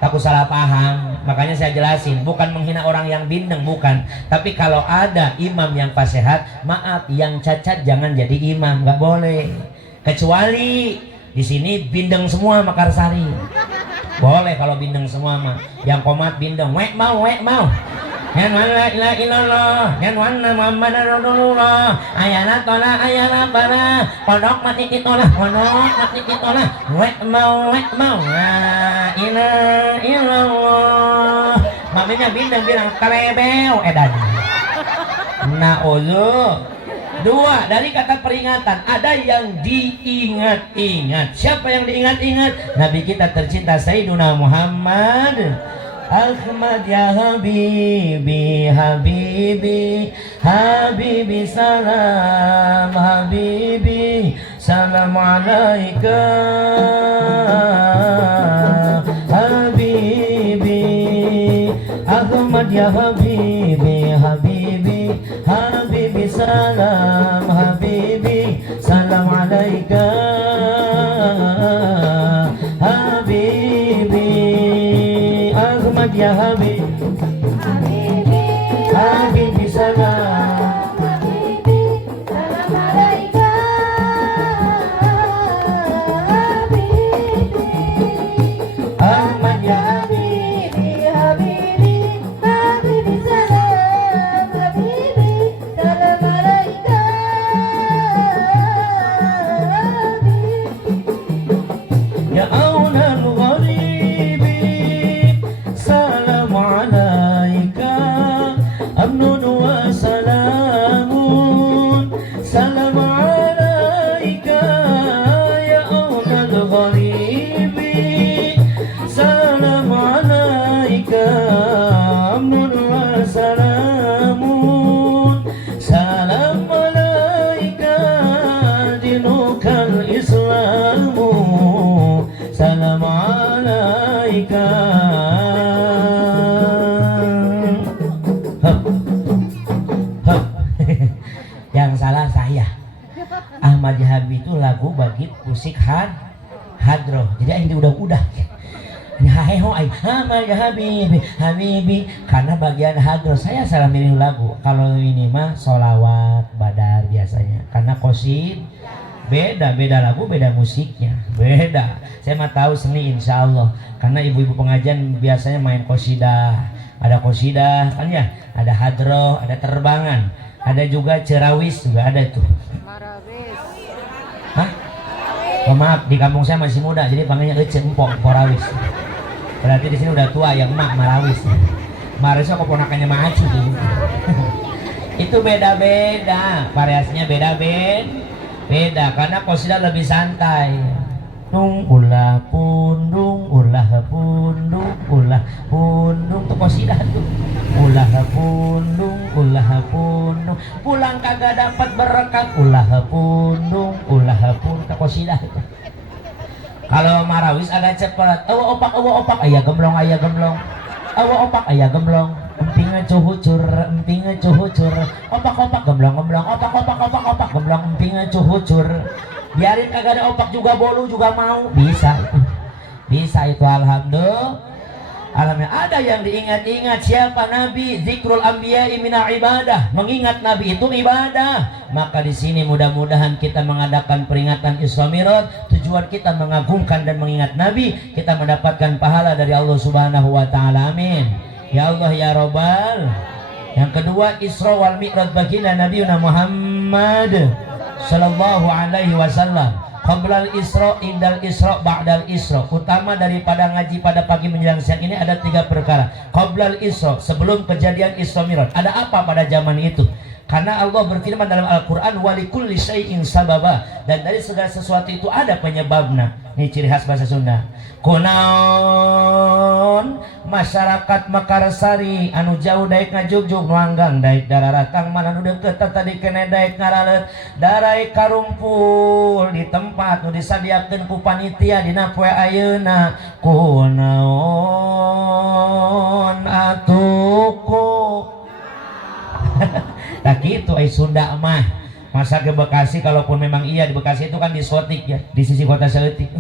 Takut salah paham, makanya saya jelasin, bukan menghina orang yang bindeng, bukan. Tapi kalau ada imam yang fasihat, maaf, yang cacat jangan jadi imam, nggak boleh. Kecuali di sini bindeng semua Makarsari, boleh kalau bindeng semua mah. Yang komat bindeng, wek mau. Yan wan la ilaha illallah, yan wan Muhammadar Rasulullah. Ayana tola ayana para, pondok mati itolah, wek mau. La ilaha illallah. Maminya bindeng bilang kelebeu edan. Na'udzu. 2 dari kata peringatan, ada yang diingat-ingat. Siapa yang diingat-ingat? Nabi kita tercinta Sayyiduna Muhammad. Ahmad ya Habibi, Habibi salam, salam alaika Habibi. Ahmad ya Habibi, Habibi salam, salam alaika ya Habib, Habibi salam, salam alaika Habibi. Ahmad ya Habibi, Habibi salam, salam alaika Habibi. Ya aunal gharibi, salamu alaika amnun wa salamun, salamu alaika ya aunal gharibi, salamu alaika amnun wa salamun, salam alaika dinukal islamu, salam alaika. Yang salah saya. Ahmad Jahabi itu lagu bagi musik hadroh. Jadi ini udah. Ahmad Jahabi, Habibi, karena bagian hadroh saya salah milih lagu. Kalau ini mah solawat badar biasanya. Karena qasid beda lagu, beda musiknya, beda. Saya mah tahu seni insya Allah. Karena ibu-ibu pengajian biasanya main qasidah. Ada qasidah kan ya, ada hadroh, ada terbangan. Ada juga cerawis juga ada tuh. Hah? Oh, maaf, di kampung saya masih muda, jadi panggilnya ece empok, porawis. Berarti di sini udah tua, yang emak marawis. Marawis kok ponakannya Maci. Itu beda-beda, variasinya beda. Karena qasidah lebih santai. Dung ulah pundung tuh qasidah tuh. ulah pundung pulang kagak dapat berkat ulah pundung kosidah itu. Kalau marawis agak cepat awa opak ayah gemblong awa opak ayah gemblong emping cuhucur opak gemblong opak gemblong emping cuhucur. Biarin kagak ada opak juga bolu juga mau bisa itu alhamdulillah. Ada yang diingat-ingat siapa Nabi, zikrul anbiya mina ibadah, mengingat Nabi itu ibadah. Maka di sini mudah-mudahan kita mengadakan peringatan Isra Mi'raj, tujuan kita mengagungkan dan mengingat Nabi, kita mendapatkan pahala dari Allah Subhanahu wa taala. Amin. Ya Allah ya Rabbal. Yang kedua, Isra wal Mi'raj baginda Nabi Muhammad sallallahu alaihi wasallam. Qablal Isra, indal Isra, ba'dal Isra. Utama daripada ngaji pada pagi menjelang siang ini ada 3 perkara. Qablal Isra, sebelum kejadian Isra Mi'raj. Ada apa pada zaman itu? Karena Allah berfirman dalam Al-Quran, walikulli syai'in sababa, dan dari segala sesuatu itu ada penyebabnya. Ini ciri khas bahasa Sunda. Kunaon masyarakat Mekarsari anu jauh daek ngajugjug nuanggang daek dararatang mana nu deukeut tadi kene daek ngaralet darai karumpul di tempat nu disadiakeun ku panitia dina poe ayeuna. Kunaon atuku tak gitu Sunda mah. Masa ke Bekasi, kalaupun memang iya di Bekasi itu kan diskotik ya, di sisi kota Seletik.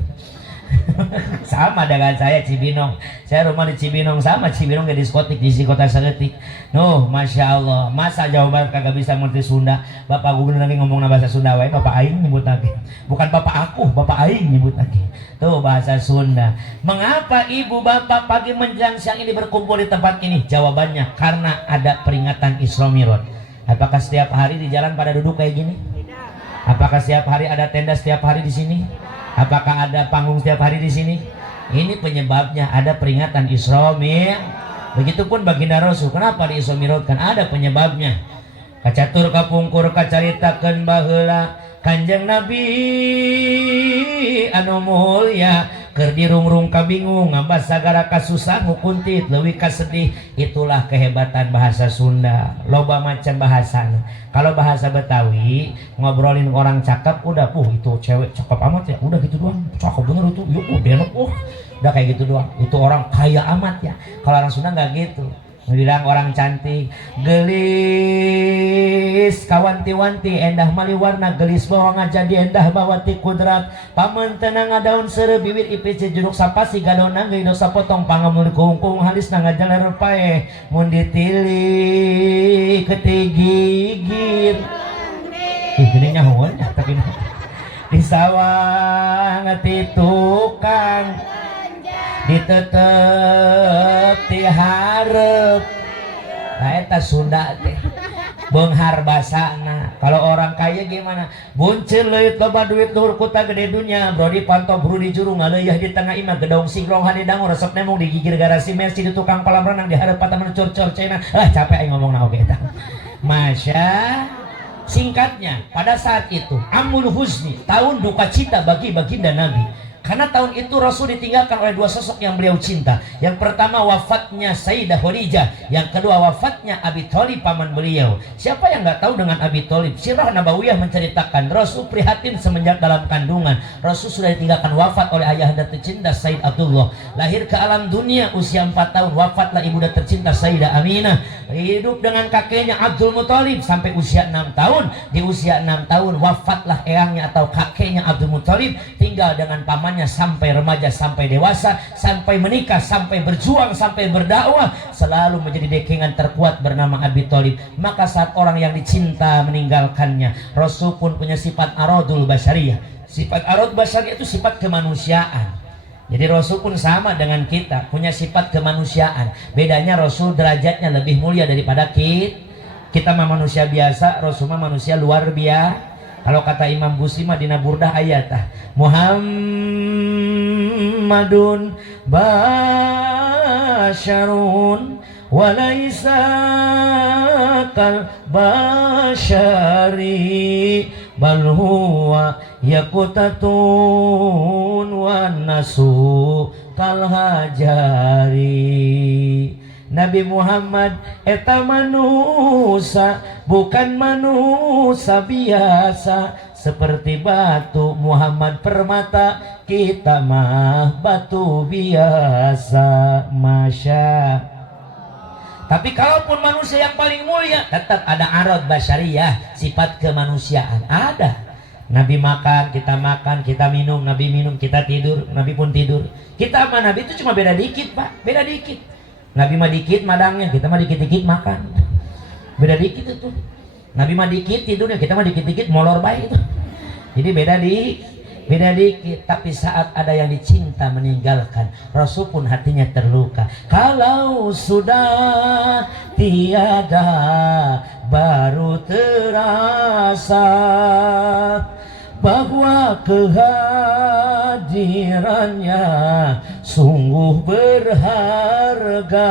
Sama dengan saya Cibinong. Saya rumah di Cibinong, sama Cibinong ke diskotik di sisi kota Seletik. Masya Allah. Masa Jawa Barat kagak bisa ngerti Sunda? Bapak gubernur lagi ngomong bahasa Sunda wae, Bapak aing nyebut lagi. Bukan Bapak aku, Bapak aing nyebut lagi. Tuh bahasa Sunda. Mengapa ibu bapak pagi menjelang siang ini berkumpul di tempat ini? Jawabannya karena ada peringatan Isra Mi'raj. Apakah setiap hari di jalan pada duduk kayak gini? Apakah setiap hari ada tenda setiap hari di sini? Apakah ada panggung setiap hari di sini? Ini penyebabnya ada peringatan Isra Mi'raj. Begitupun baginda Rasul. Kenapa di Isra Mi'raj? Kan ada penyebabnya. Kacatur kapungkur kacaritakeun baheula Kanjeng Nabi anu mulya keur dirungrung kabingung ngambah sagara kasusah ngukuntit leuwih kasedih. Itulah kehebatan bahasa Sunda, loba macam bahasana. Kalau bahasa Betawi ngobrolin orang cakep udah itu cewek cakep amat ya, udah gitu doang, cakep bener itu, yuk udah udah kayak gitu doang, itu orang kaya amat ya. Kalau orang Sunda nggak gitu, bilang orang cantik, gelis kawanti-wanti, endah mali warna, gelis bawa ngajadi endah bawati kudrat, pamen tenang daun sere bibir ipis jeruk sapasi gadon nangge dosa potong pangamul kungkung halis ngajaler pae mun ditili ketigigir gini nyahuan tapi di sawah ngeti tukang ditetep tiharep. Nah eta Sunda teh beunghar basana. Kalau orang kaya gimana? Bunceur leuit loba duit luhur kuta gede dunya, brodi pantau buru di juru ngaleuyah di tengah imah gedong singlong hade dangu resep nemong digigir garasi mersi di tukang kolam renang di hareup patah mencur-cur cenah. Capek aing ngomongna oge eta. Masya. Singkatnya, pada saat itu Amul Huzni, tahun duka cita bagi baginda Nabi. Karena tahun itu Rasul ditinggalkan oleh 2 sosok yang beliau cinta. Yang pertama wafatnya Sayyidah Khadijah, yang kedua wafatnya Abi Thalib paman beliau. Siapa yang nggak tahu dengan Abi Thalib? Sirah Nabawiyah menceritakan Rasul prihatin semenjak dalam kandungan. Rasul sudah ditinggalkan wafat oleh ayahanda tercinta Sayyid Abdullah. Lahir ke alam dunia usia 4 tahun, wafatlah ibunda tercinta Sayyidah Aminah. Hidup dengan kakeknya Abdul Muthalib sampai usia 6 tahun. Di usia 6 tahun wafatlah eyangnya atau kakeknya Abdul Muthalib, tinggal dengan pamannya sampai remaja, sampai dewasa, sampai menikah, sampai berjuang, sampai berdakwah, selalu menjadi dekengan terkuat bernama Abi Thalib. Maka saat orang yang dicinta meninggalkannya, Rasul pun punya sifat aradul basyariyah. Sifat arad basyariyah itu sifat kemanusiaan. Jadi Rasul pun sama dengan kita, punya sifat kemanusiaan. Bedanya Rasul derajatnya lebih mulia daripada kita. Kita mah manusia biasa, Rasul mah manusia luar biasa. Kalau kata Imam Busiri dina Burdah ayatah Muhammadun basyarun walaisa kal basyari bal huwa yakutatun wan nasu kal hajari. Nabi Muhammad eta manusia bukan manusia biasa seperti batu. Muhammad permata, kita mah batu biasa. Masya. Tapi kalaupun manusia yang paling mulia, tetap ada arad basyariyah, sifat kemanusiaan ada. Nabi makan, kita minum, Nabi minum, kita tidur, Nabi pun tidur. Kita sama Nabi itu cuma beda dikit, Pak, beda dikit. Nabi mah dikit madangnya, kita mah dikit-dikit makan. Beda dikit itu. Nabi mah dikit tidurnya, kita mah dikit-dikit molor baik itu. Jadi beda dikit. Tapi saat ada yang dicinta meninggalkan, Rasul pun hatinya terluka. Kalau sudah tiada baru terasa bahwa kehadirannya sungguh berharga.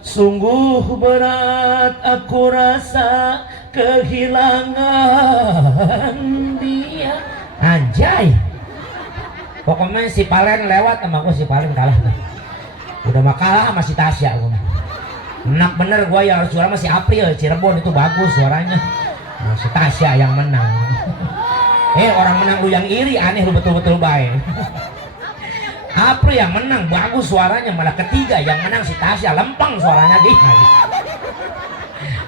Sungguh berat aku rasa kehilangan dia. Anjay, pokoknya si Palen lewat sama gue, si Palen kalah. Udah mah kalah sama si Tasya gue. Enak bener gue, yang harus juara masih April Cirebon, itu bagus suaranya. Nah, si Tasya yang menang. Orang menang lu yang iri, aneh lu betul-betul baik. April yang menang bagus suaranya, malah ketiga yang menang si Tasya, lempeng suaranya dia.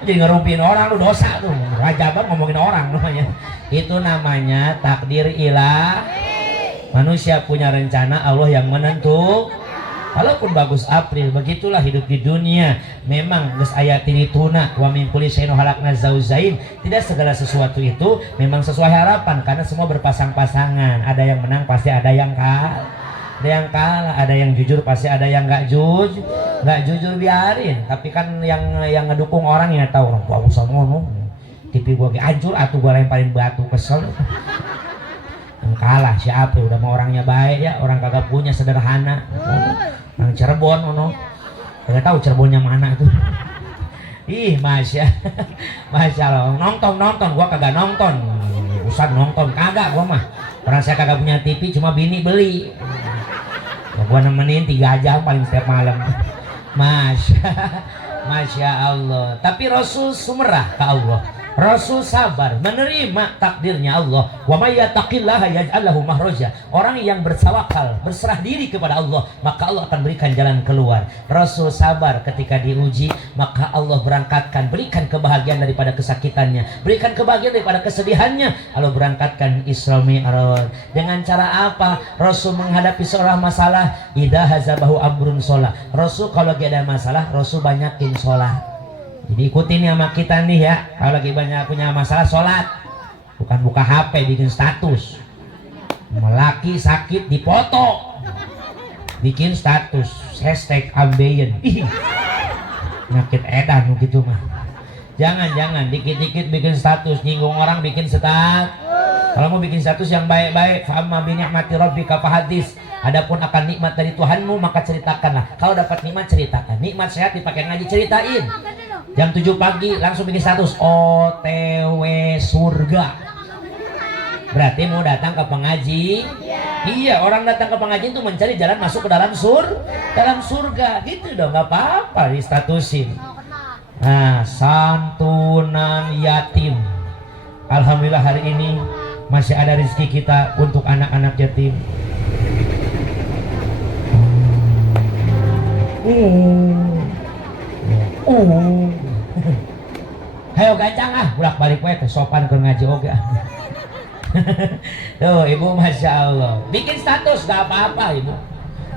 Jadi ngerupiin orang lu dosa tuh. Raja banget ngomongin orang namanya. Itu namanya takdir ilahi. Manusia punya rencana, Allah yang menentu. Walaupun bagus April, begitulah hidup di dunia. Memang geus aya tinituna wa min kulli syai'in khalaqna zaujain. Tidak segala sesuatu itu memang sesuai harapan, karena semua berpasang-pasangan. Ada yang menang pasti ada yang kalah. Ada yang kalah, ada yang jujur pasti ada yang nggak jujur biarin. Tapi kan yang ngedukung orang ya tahu orang tua usah ngono. TV gua ge hancur atuh gua lemparin batu, kesel. Yang kalah siapa udah mau orangnya baik ya, orang kagak punya sederhana. Yang Cirebon ono. Kagak tahu Cirebonnya mana tuh. Ih, Masya Allah, nonton gua kagak nonton. Usah nonton kagak gua mah. Orang saya kagak punya TV, cuma bini beli. Ya, gua nemenin 3 jam paling setiap malam. Masya Allah. Tapi Rasul sumerah ke Allah. Rasul sabar menerima takdirnya Allah. Wa may yattaqillaha yaj'al lahu makhraja. Orang yang bertawakal, berserah diri kepada Allah, maka Allah akan berikan jalan keluar. Rasul sabar ketika diuji, maka Allah berangkatkan, berikan kebahagiaan daripada kesakitannya, berikan kebahagiaan daripada kesedihannya. Allah berangkatkan Isra Mi'raj. Dengan cara apa? Rasul menghadapi seorang masalah, idza hazabahu amrun shalah. Rasul kalau lagi ada masalah, Rasul banyakin sholat. Jadi ikutin sama kita nih ya, kalau lagi banyak punya masalah sholat, bukan buka HP bikin status. Laki sakit dipoto, bikin status hashtag ambeien. Nyakit edan gitu mah. Jangan dikit-dikit bikin status, nyinggung orang bikin status. Kalau mau bikin status yang baik-baik, fa'amma bi ni'mati rabbika fahadits. Adapun akan nikmat dari Tuhanmu maka ceritakanlah. Kalau dapat nikmat ceritakan. Nikmat sehat dipakai ngaji, ceritain. Jam 7 pagi langsung bikin status OTW surga. Berarti mau datang ke pengaji. Iya, orang datang ke pengajian itu mencari jalan masuk ke dalam surga. Gitu dong, nggak apa-apa di statusin. Nah, santunan yatim. Alhamdulillah hari ini masih ada rezeki kita untuk anak-anak yatim. Hayo gancang bolak balik we teh sopan ke ngaji oge. Tuh ibu, masya Allah, bikin status gak apa-apa ibu.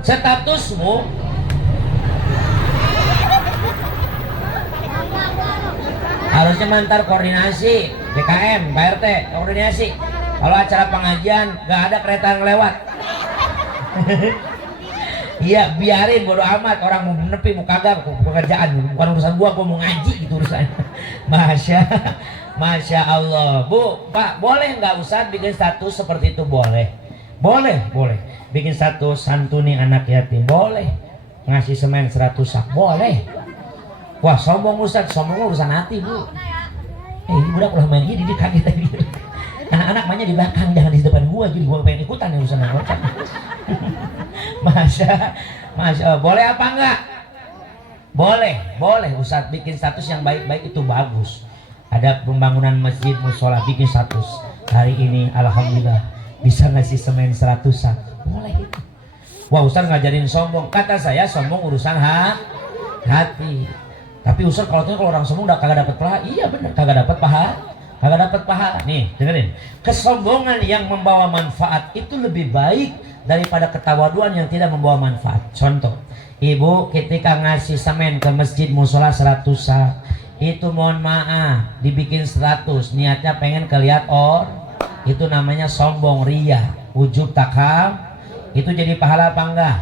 Statusmu harusnya mantar koordinasi DKM, KRT, koordinasi. Kalau acara pengajian gak ada kereta yang lewat. Iya, biarin bodo amat, orang mau menepi mau kagak pekerjaan, bukan urusan gua mau ngaji gitu urusan. Masya Allah. Bu, Pak, boleh nggak usah bikin status seperti itu? Boleh bikin status santuni anak yatim, boleh ngasih semen 100 sak, boleh. Wah, sombong Ustaz, sombong urusan hati Bu. Ini budak ulah main ini kaget tadi. Anak-anak mainnya di belakang, jangan di depan gua, jadi gua pengen ikutan ya urusan anak. Masya Allah, boleh apa enggak? boleh Ustadz bikin status yang baik-baik itu bagus. Ada pembangunan masjid musola bikin status. Hari ini alhamdulillah bisa ngasih semen 100 sak. Boleh itu. Wah Ustadz ngajarin sombong. Kata saya sombong urusan hati. Tapi Ustadz kalau orang sombong udah kagak dapat pahala. Iya benar, kagak dapat pahala. Nih dengerin. Kesombongan yang membawa manfaat itu lebih baik daripada ketawaduan yang tidak membawa manfaat. Contoh, ibu ketika ngasih semen ke masjid musola 100 sak, itu mohon maaf dibikin 100, niatnya pengen kelihat itu namanya sombong, ria, ujub, takam. Itu jadi pahala apa enggak?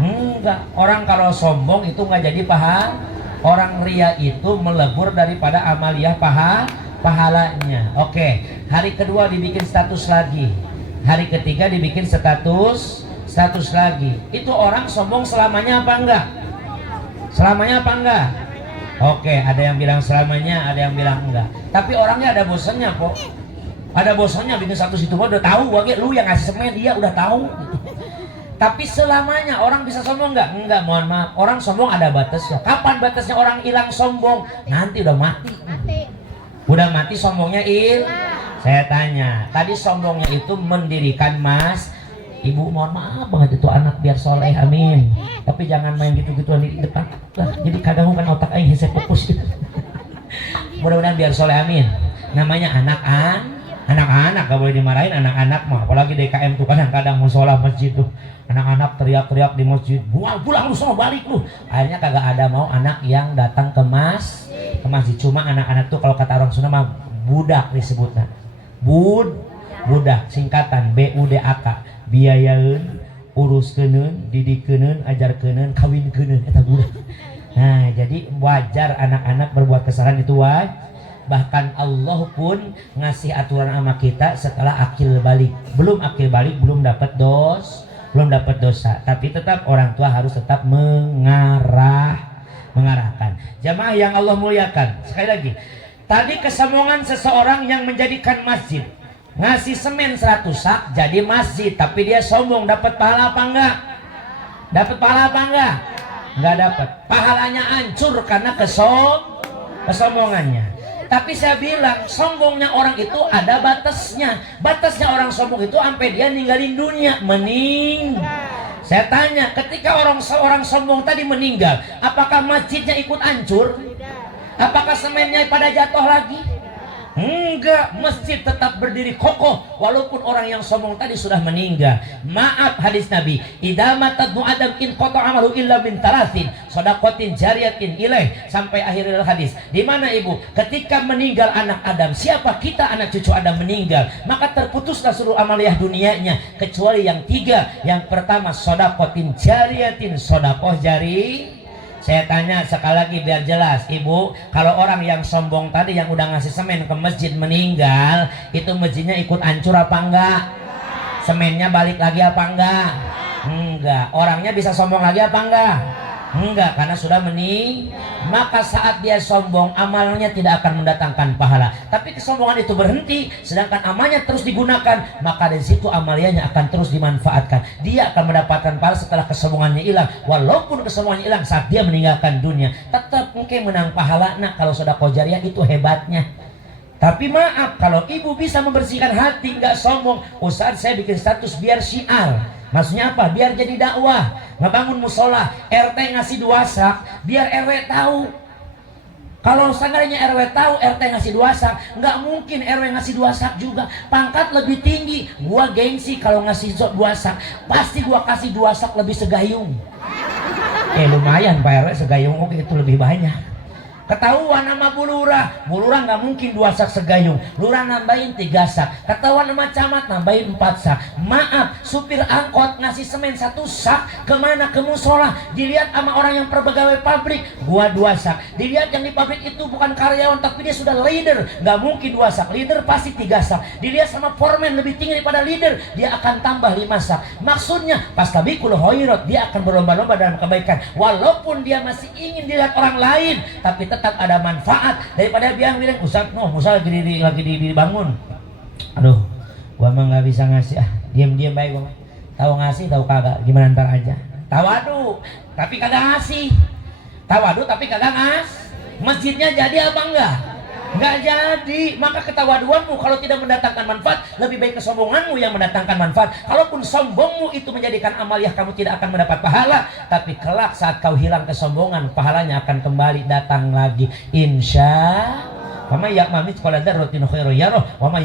Enggak. Orang kalau sombong itu enggak jadi pahala. Orang ria itu melebur daripada amaliyah pahalanya. Oke, hari kedua dibikin status lagi, hari ketiga dibikin status lagi. Itu orang sombong selamanya apa enggak? Oke, ada yang bilang selamanya, ada yang bilang enggak. Tapi orangnya ada bosannya kok. Ada bosannya bikin status itu udah tahu, wage lu yang ngasih semen dia udah tahu. Tapi selamanya orang bisa sombong enggak? Enggak, mohon maaf. Orang sombong ada batasnya. Kapan batasnya orang hilang sombong? Nanti udah mati. Udah mati sombongnya Saya tanya, tadi sombongnya itu mendirikan ibu, mohon maaf banget itu anak biar soleh, amin. Tapi jangan main gitu-gituan di depan. Jadi kagak kan otak aing hese pupus gitu. Mudah-mudahan biar soleh, amin. Namanya anak-anak gak boleh dimarahin anak-anak mah. Apalagi DKM tuh kadang-kadang musola masjid tuh. Anak-anak teriak-teriak di masjid, pulang lu semua, balik lu. Akhirnya kagak ada mau anak yang datang ke masjid. Cuma anak-anak tuh kalau kata orang Sunda mah budak disebutnya. Budak singkatan BUDAK. Biayaeun, uruskeun, didikeun, ajarkeun, kawinkeun eta budak. Nah, jadi wajar anak-anak berbuat kesalahan itu wajar. Bahkan Allah pun ngasih aturan sama kita setelah akil balik. Belum akil balik belum dapat dosa. Tapi tetap orang tua harus tetap mengarahkan. Jamaah yang Allah muliakan. Sekali lagi, tadi kesombongan seseorang yang menjadikan masjid, ngasih semen 100 sak jadi masjid, tapi dia sombong, dapat pahala apa enggak? Enggak dapat. Pahalanya hancur karena kesombongannya. Tapi saya bilang sombongnya orang itu ada batasnya. Batasnya orang sombong itu sampai dia ninggalin dunia, Saya tanya, ketika seorang sombong tadi meninggal, apakah masjidnya ikut hancur? Apakah semennya pada jatuh lagi? Enggak, masjid tetap berdiri kokoh walaupun orang yang sombong tadi sudah meninggal. Maaf hadis Nabi, idza matat nu adam in qata amalu illa min thalathin shadaqatin jariyatin ilaih, sampai akhir hadis. Di mana ibu? Ketika meninggal anak Adam, siapa kita anak cucu Adam meninggal, maka terputuslah seluruh amaliyah dunianya kecuali yang 3. Yang pertama shadaqatin jariyatin, sedekah jari. Saya tanya sekali lagi biar jelas, ibu, kalau orang yang sombong tadi yang udah ngasih semen ke masjid meninggal, itu masjidnya ikut hancur apa enggak? Semennya balik lagi apa enggak? Enggak. Orangnya bisa sombong lagi apa enggak? Enggak, karena sudah maka saat dia sombong, amalnya tidak akan mendatangkan pahala. Tapi kesombongan itu berhenti, sedangkan amalnya terus digunakan, maka dari situ amalnya akan terus dimanfaatkan. Dia akan mendapatkan pahala setelah kesombongannya hilang. Walaupun kesombongannya hilang saat dia meninggalkan dunia, tetap mungkin menang pahala. Nah, kalau sedekah jariyah itu hebatnya. Tapi maaf, kalau ibu bisa membersihkan hati, nggak sombong, Ustaz saya bikin status biar syiar. Maksudnya apa? Biar jadi dakwah. Ngebangun musola, RT ngasih 2 sak, biar RW tahu. Kalau seandainya RW tahu RT ngasih 2 sak, nggak mungkin RW ngasih 2 sak juga. Pangkat lebih tinggi, gua gengsi kalau ngasih 2 sak, pasti gua kasih 2 sak lebih segayung. Lumayan Pak RW, segayung oke itu lebih banyak. Ketahuan sama Bu Lurah nggak mungkin 2 sak segayung, Lurah nambahin 3 sak. Ketahuan sama camat nambahin 4 sak. Maaf, supir angkot ngasih semen 1 sak kemana? Ke musola. Dilihat sama orang yang pegawai pabrik, gua 2 sak. Dilihat yang di pabrik itu bukan karyawan tapi dia sudah leader, nggak mungkin 2 sak. Leader pasti 3 sak. Dilihat sama foreman lebih tinggi daripada leader, dia akan tambah 5 sak. Maksudnya pastabiqul khairat, dia akan berlomba-lomba dalam kebaikan. Walaupun dia masih ingin dilihat orang lain, tapi tetap ada manfaat daripada bilang Ustaz, musola lagi dibangun. Aduh, gua mah nggak bisa ngasih, diam baik gua. Tahu ngasih tahu kagak, gimana ntar aja. tawadu tapi kagak ngasih, tawadu tapi kagak masjidnya jadi apa enggak? Enggak jadi. Maka ketawaduanmu kalau tidak mendatangkan manfaat, lebih baik kesombonganmu yang mendatangkan manfaat. Kalaupun sombongmu itu menjadikan amaliah, kamu tidak akan mendapat pahala, tapi kelak saat kau hilang kesombongan, pahalanya akan kembali datang lagi, insya. Wa may ya'mal mithqala dzarratin khairan yarah wa may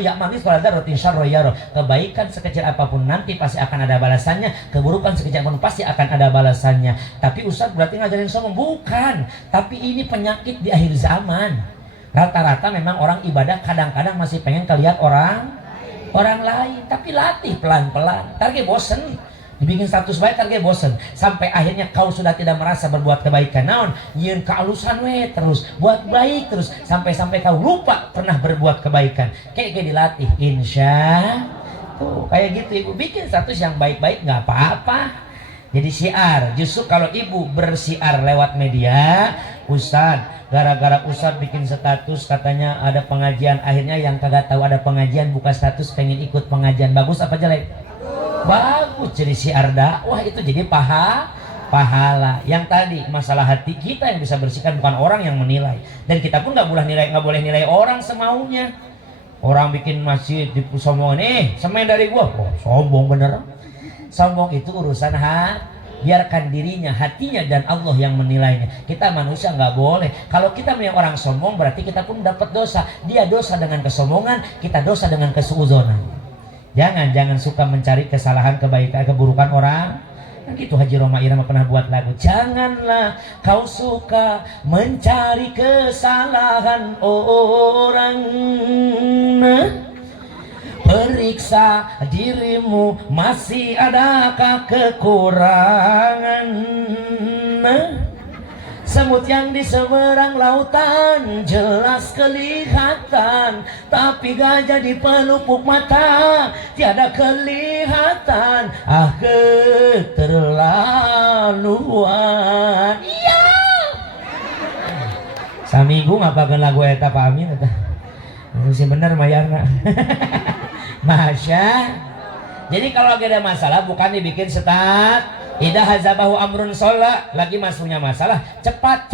ya'mal mithqala dzarratin syarran yarah. Kebaikan sekecil apapun nanti pasti akan ada balasannya, keburukan sekecil apapun pasti akan ada balasannya. Tapi Ustaz berarti ngajarin sombong? Bukan, tapi ini penyakit di akhir zaman. Rata-rata memang orang ibadah kadang-kadang masih pengen kelihat orang lain, tapi latih pelan-pelan. Target bosen. Dibikin status baik target bosen, sampai akhirnya kau sudah tidak merasa berbuat kebaikan. Naon nyeun kealusan we terus buat baik terus sampai kau lupa pernah berbuat kebaikan. Kayak dilatih, insya tuh kayak gitu. Ibu bikin status yang baik-baik nggak apa-apa, jadi syiar. Justru kalau ibu bersiar lewat media, Ustadz gara-gara Ustadz bikin status katanya ada pengajian, akhirnya yang kagak tahu ada pengajian buka status pengen ikut pengajian. Bagus apa jelek? Bagus. Jadi syiar dakwah itu jadi pahala. Yang tadi masalah hati kita yang bisa bersihkan, bukan orang yang menilai. Dan kita pun nggak boleh nilai orang semaunya. Orang bikin masjid di sombongan, semen dari gua, sombong bener. Sombong itu urusan hati. Biarkan dirinya, hatinya dan Allah yang menilainya. Kita manusia nggak boleh. Kalau kita melihat orang sombong berarti kita pun dapat dosa. Dia dosa dengan kesombongan, kita dosa dengan kesuuzonan. Jangan suka mencari kesalahan, kebaikan, keburukan orang. Nah, gitu Haji Roma Irama pernah buat lagu. Janganlah kau suka mencari kesalahan orang. Periksa dirimu, masih adakah kekurangan? Semut yang di seberang lautan jelas kelihatan, tapi gajah di pelupuk mata tiada kelihatan. Ah, keterlaluan. Iya. Saminggu ngapakeun lagu eta Pak Amin eta. Si bener mayarna. Masya. Jadi kalau lagi ada masalah bukan dibikin setat. Idah hazabahu amrun sholat, lagi masuknya masalah, cepat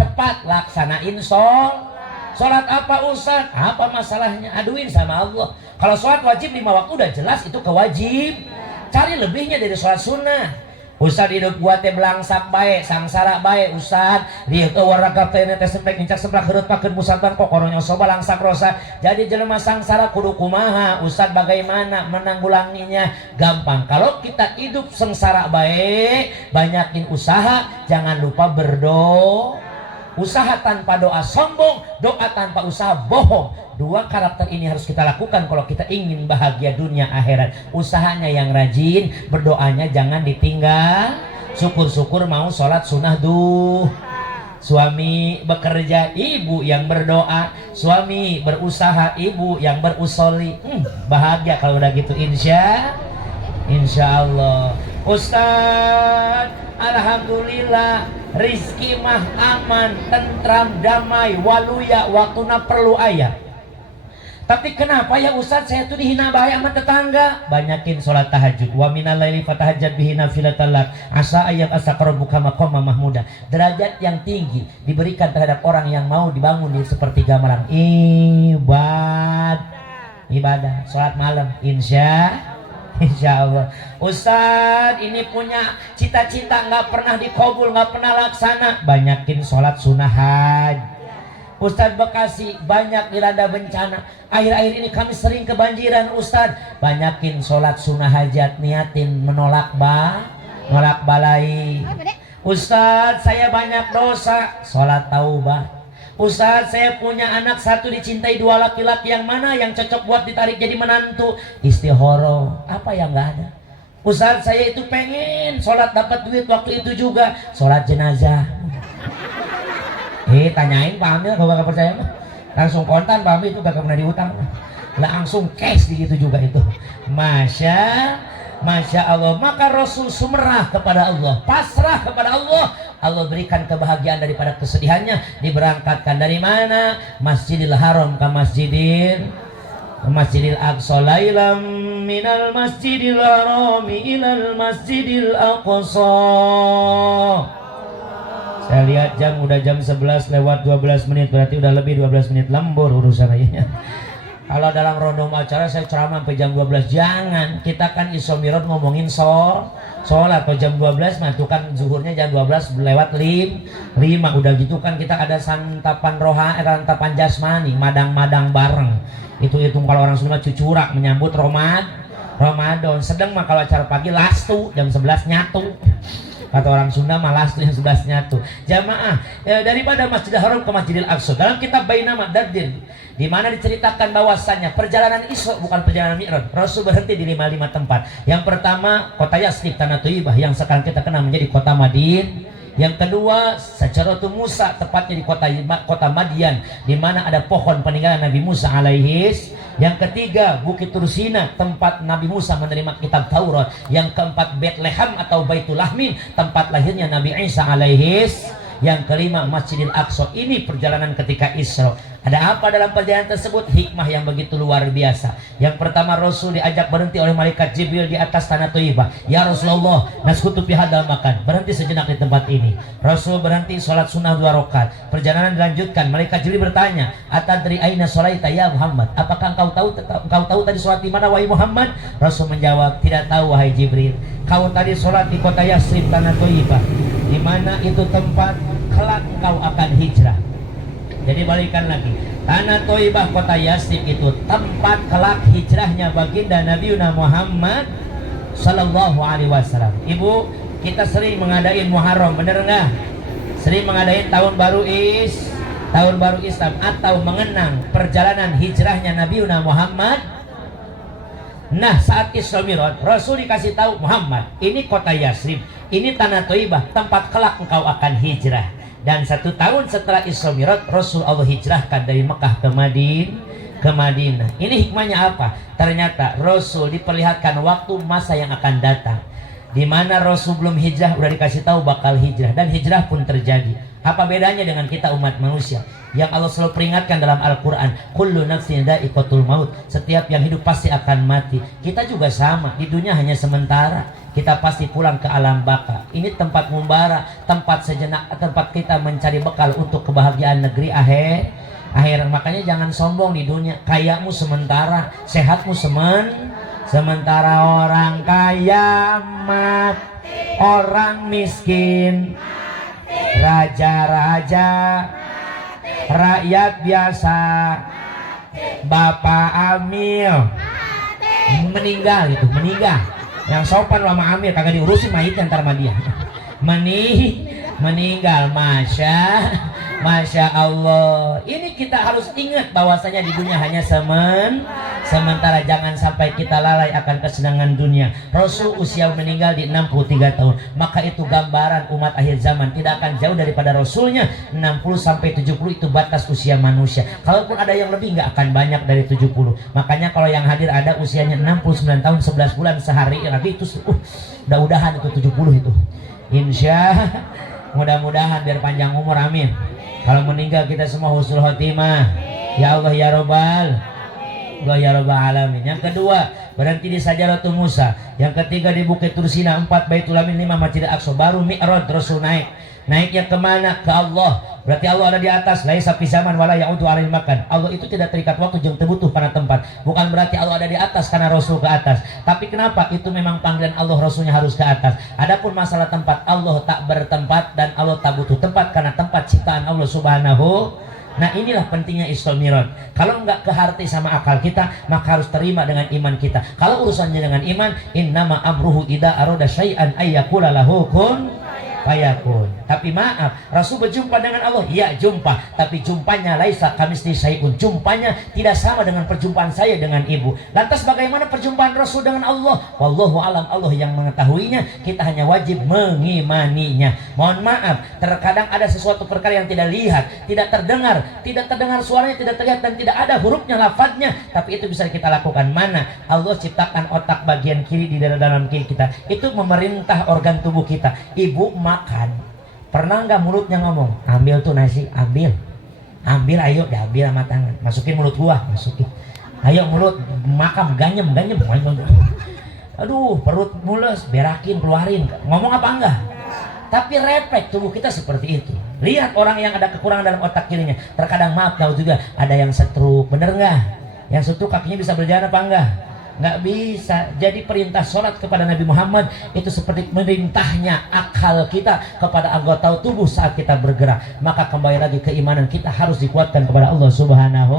laksanain sholat. Apa Ustaz? Apa masalahnya? Aduin sama Allah. Kalau sholat wajib 5 waktu udah jelas itu kewajib. Cari lebihnya dari sholat sunnah. Ustaz hidup gua teh belangsak bae, sangsara bae Ustaz. Di warga teh teh sempek ngincak semplak heureuh pakeun musaban kokoronya soba langsak rosa. Jadi jelema sangsara kudu kumaha? Ustaz bagaimana menanggulanginya? Gampang. Kalau kita hidup sengsara bae, banyakin usaha, jangan lupa berdoa. Usaha tanpa doa sombong, doa tanpa usaha bohong. 2 karakter ini harus kita lakukan kalau kita ingin bahagia dunia akhirat. Usahanya yang rajin, berdoanya jangan ditinggal. Syukur-syukur mau sholat sunnah Suami bekerja, ibu yang berdoa. Suami berusaha, ibu yang berusoli. Bahagia kalau udah gitu, insya Allah. Ustaz, alhamdulillah rizki mah aman, tentram, damai, waluya, waktuna perlu ayat. Tapi kenapa ya Ustaz saya tuh dihina bahaya sama tetangga? Banyakin sholat tahajud. Wa minal laili fatahajjad bihi nafilatan lak asa ayat asaqrabuka maqama mahmuda. Derajat yang tinggi diberikan terhadap orang yang mau dibangun di sepertiga malam. Ibadah sholat malam, insya Allah. Ustaz ini punya cita-cita nggak pernah dikabul, nggak pernah laksana. Banyakin sholat sunnah haji. Ustaz Bekasi banyak dilanda bencana. Akhir-akhir ini kami sering kebanjiran Ustaz. Banyakin sholat sunnah hajat, niatin menolak balai. Ustaz saya banyak dosa, sholat taubah. Ustaz saya punya anak 1 dicintai 2 laki-laki, yang mana yang cocok buat ditarik jadi menantu? Istihoro. Apa yang gak ada? Ustaz saya itu pengen sholat dapat duit waktu itu juga, sholat jenazah. Tanyain Pak Amir kalau gak percaya mah. Langsung kontan Pak Amir itu gak pernah diutang. Langsung cash gitu juga itu. Masya Allah. Maka Rasul sumerah kepada Allah, pasrah kepada Allah. Allah berikan kebahagiaan daripada kesedihannya. Diberangkatkan dari mana? Masjidil Haram ke Masjidil Masjidil Aqsa lailam minal Masjidil Harami ilal Masjidil Aqsa. Saya lihat jam udah jam 11 lewat 12 menit, berarti udah lebih 12 menit lembur urusan aja. Kalau dalam rondom acara saya ceramah sampai jam 12, jangan. Kita kan Isra Mi'raj ngomongin sholat. Kalau jam 12 mah itu kan zuhurnya jam 12 lewat 5. Udah gitu kan kita ada santapan santapan jasmani, madang-madang bareng. Itu kalau orang Sunda cucurak menyambut Ramadan. Sedang mah kalau acara pagi lastu jam 11 nyatu. Kata orang Sunda malas tuh yang 11 nyatu. Jamaah daripada Masjidil Haram ke Masjidil Aqsa dalam kitab Bainama Dardir, di mana diceritakan bahwasannya perjalanan Isra bukan perjalanan Mi'raj. Rasul berhenti di 5 tempat. Yang pertama kota Yasrib, tanah Thayyibah yang sekarang kita kenal menjadi kota Madinah. Yang kedua Sajaratu Musa, tepatnya di kota Madian, di mana ada pohon peninggalan Nabi Musa alaihis. Yang ketiga Bukit Tursina, tempat Nabi Musa menerima kitab Taurat. Yang keempat Bethlehem atau Baitul Lahmin, tempat lahirnya Nabi Isa alaihis. Yang kelima Masjidil Aqsa. Ini perjalanan ketika Isra. Ada apa dalam perjalanan tersebut? Hikmah yang begitu luar biasa. Yang pertama, Rasul diajak berhenti oleh malaikat Jibril di atas tanah Thayyibah. Ya Rasulullah, naskutu fi hadzal makan. Berhenti sejenak di tempat ini. Rasul berhenti sholat sunnah 2 rakaat. Perjalanan dilanjutkan. Malaikat Jibril bertanya, "Atadri aina sholaita ya Muhammad?" Apakah engkau tahu tadi sholat di mana wahai Muhammad? Rasul menjawab, "Tidak tahu wahai Jibril. Kau tadi sholat di kota Yasrib, tanah Thayyibah, di mana itu tempat kelak engkau akan hijrah." Jadi balikan lagi, tanah Thayyibah kota Yasrib itu tempat kelak hijrahnya baginda Nabi Muhammad Sallallahu Alaihi Wasallam. Ibu, kita sering mengadain Muharram, bener nggak? Sering mengadain tahun baru Islam atau mengenang perjalanan hijrahnya Nabi Muhammad. Nah, saat Isra Mi'raj, Rasul dikasih tahu, Muhammad, ini kota Yasrib, ini tanah Thayyibah, tempat kelak engkau akan hijrah. Dan 1 tahun setelah Isra Mi'raj, Rasul Allah hijrahkan dari Mekah ke Madinah. Ini hikmahnya apa? Ternyata Rasul diperlihatkan waktu masa yang akan datang, di mana Rasul belum hijrah udah dikasih tahu bakal hijrah, dan hijrah pun terjadi. Apa bedanya dengan kita umat manusia yang Allah selalu peringatkan dalam Al-Quran, kullu nafsin dha'iqatul maut, setiap yang hidup pasti akan mati. Kita juga sama, di dunia hanya sementara, kita pasti pulang ke alam baka. Ini tempat membara, tempat sejenak, tempat kita mencari bekal untuk kebahagiaan negeri akhir. Makanya jangan sombong di dunia. Kayamu sementara, sehatmu sementara. Orang kaya mati, orang miskin raja-raja, rakyat biasa, Bapak Amil meninggal. Yang sopan lama Amil kagak diurusin mayitnya ntar sama dia. Meninggal. Masya Allah. Ini kita harus ingat bahwasanya di dunia hanya sementara. Jangan sampai kita lalai akan kesenangan dunia. Rasul usia meninggal di 63 tahun. Maka itu gambaran umat akhir zaman tidak akan jauh daripada Rasulnya. 60 sampai 70 itu batas usia manusia. Kalaupun ada yang lebih nggak akan banyak dari 70. Makanya kalau yang hadir ada usianya 69 tahun 11 bulan sehari lagi itu mudah-mudahan itu 70 itu. Mudah-mudahan biar panjang umur, amin. Kalau meninggal kita semua husnul khotimah. Ya Allah ya Rabbal alamin. Yang kedua, berhenti di Sajaratu Musa. Yang ketiga di Bukit Tursina. 4 Baitul Lahmin. 5 Masjidil Aqsa. Baru Mi'raj, Rasul naiknya kemana? Ke Allah. Berarti Allah ada di atas. Laisa fi zaman wala ya'udu 'alal makan. Allah itu tidak terikat waktu jeung teu butuh karena tempat. Bukan berarti Allah ada di atas karena Rasul ke atas. Tapi kenapa? Itu memang panggilan Allah, Rasulnya harus ke atas. Adapun masalah tempat, Allah tak bertempat dan Allah tak butuh tempat karena tempat ciptaan Allah Subhanahu. Nah, inilah pentingnya Isra Mi'raj. Kalau enggak keharti sama akal kita, maka harus terima dengan iman kita. Kalau urusannya dengan iman, innama amruhu idza arada syai'an ayyaqula lahu kun fayakun. Tapi maaf, Rasul berjumpa dengan Allah, ya jumpa, tapi jumpanya laisa kamitsli syai'un. Jumpanya tidak sama dengan perjumpaan saya dengan ibu. Lantas bagaimana perjumpaan Rasul dengan Allah? Wallahu alam, Allah yang mengetahuinya. Kita hanya wajib mengimaninya. Mohon maaf, terkadang ada sesuatu perkara yang tidak lihat, tidak terdengar suaranya, tidak terlihat dan tidak ada hurufnya, lafadznya, tapi itu bisa kita lakukan. Mana? Allah ciptakan otak bagian kiri di dalam kiri kita. Itu memerintah organ tubuh kita. Ibu makan, pernah nggak mulutnya ngomong, ambil tuh nasi, ambil ayo diambil sama tangan, masukin mulut gua, masukin. Ayo mulut makam ganyem. Aduh perut mules, berakin keluarin. Ngomong apa enggak? Tapi refleks tubuh kita seperti itu. Lihat orang yang ada kekurangan dalam otak kirinya. Terkadang maaf tahu juga ada yang stroke, bener nggak? Yang stroke kakinya bisa berjalan apa enggak? Nggak bisa. Jadi perintah sholat kepada Nabi Muhammad itu seperti merintahnya akal kita kepada anggota tubuh saat kita bergerak. Maka kembali lagi keimanan kita harus dikuatkan kepada Allah Subhanahu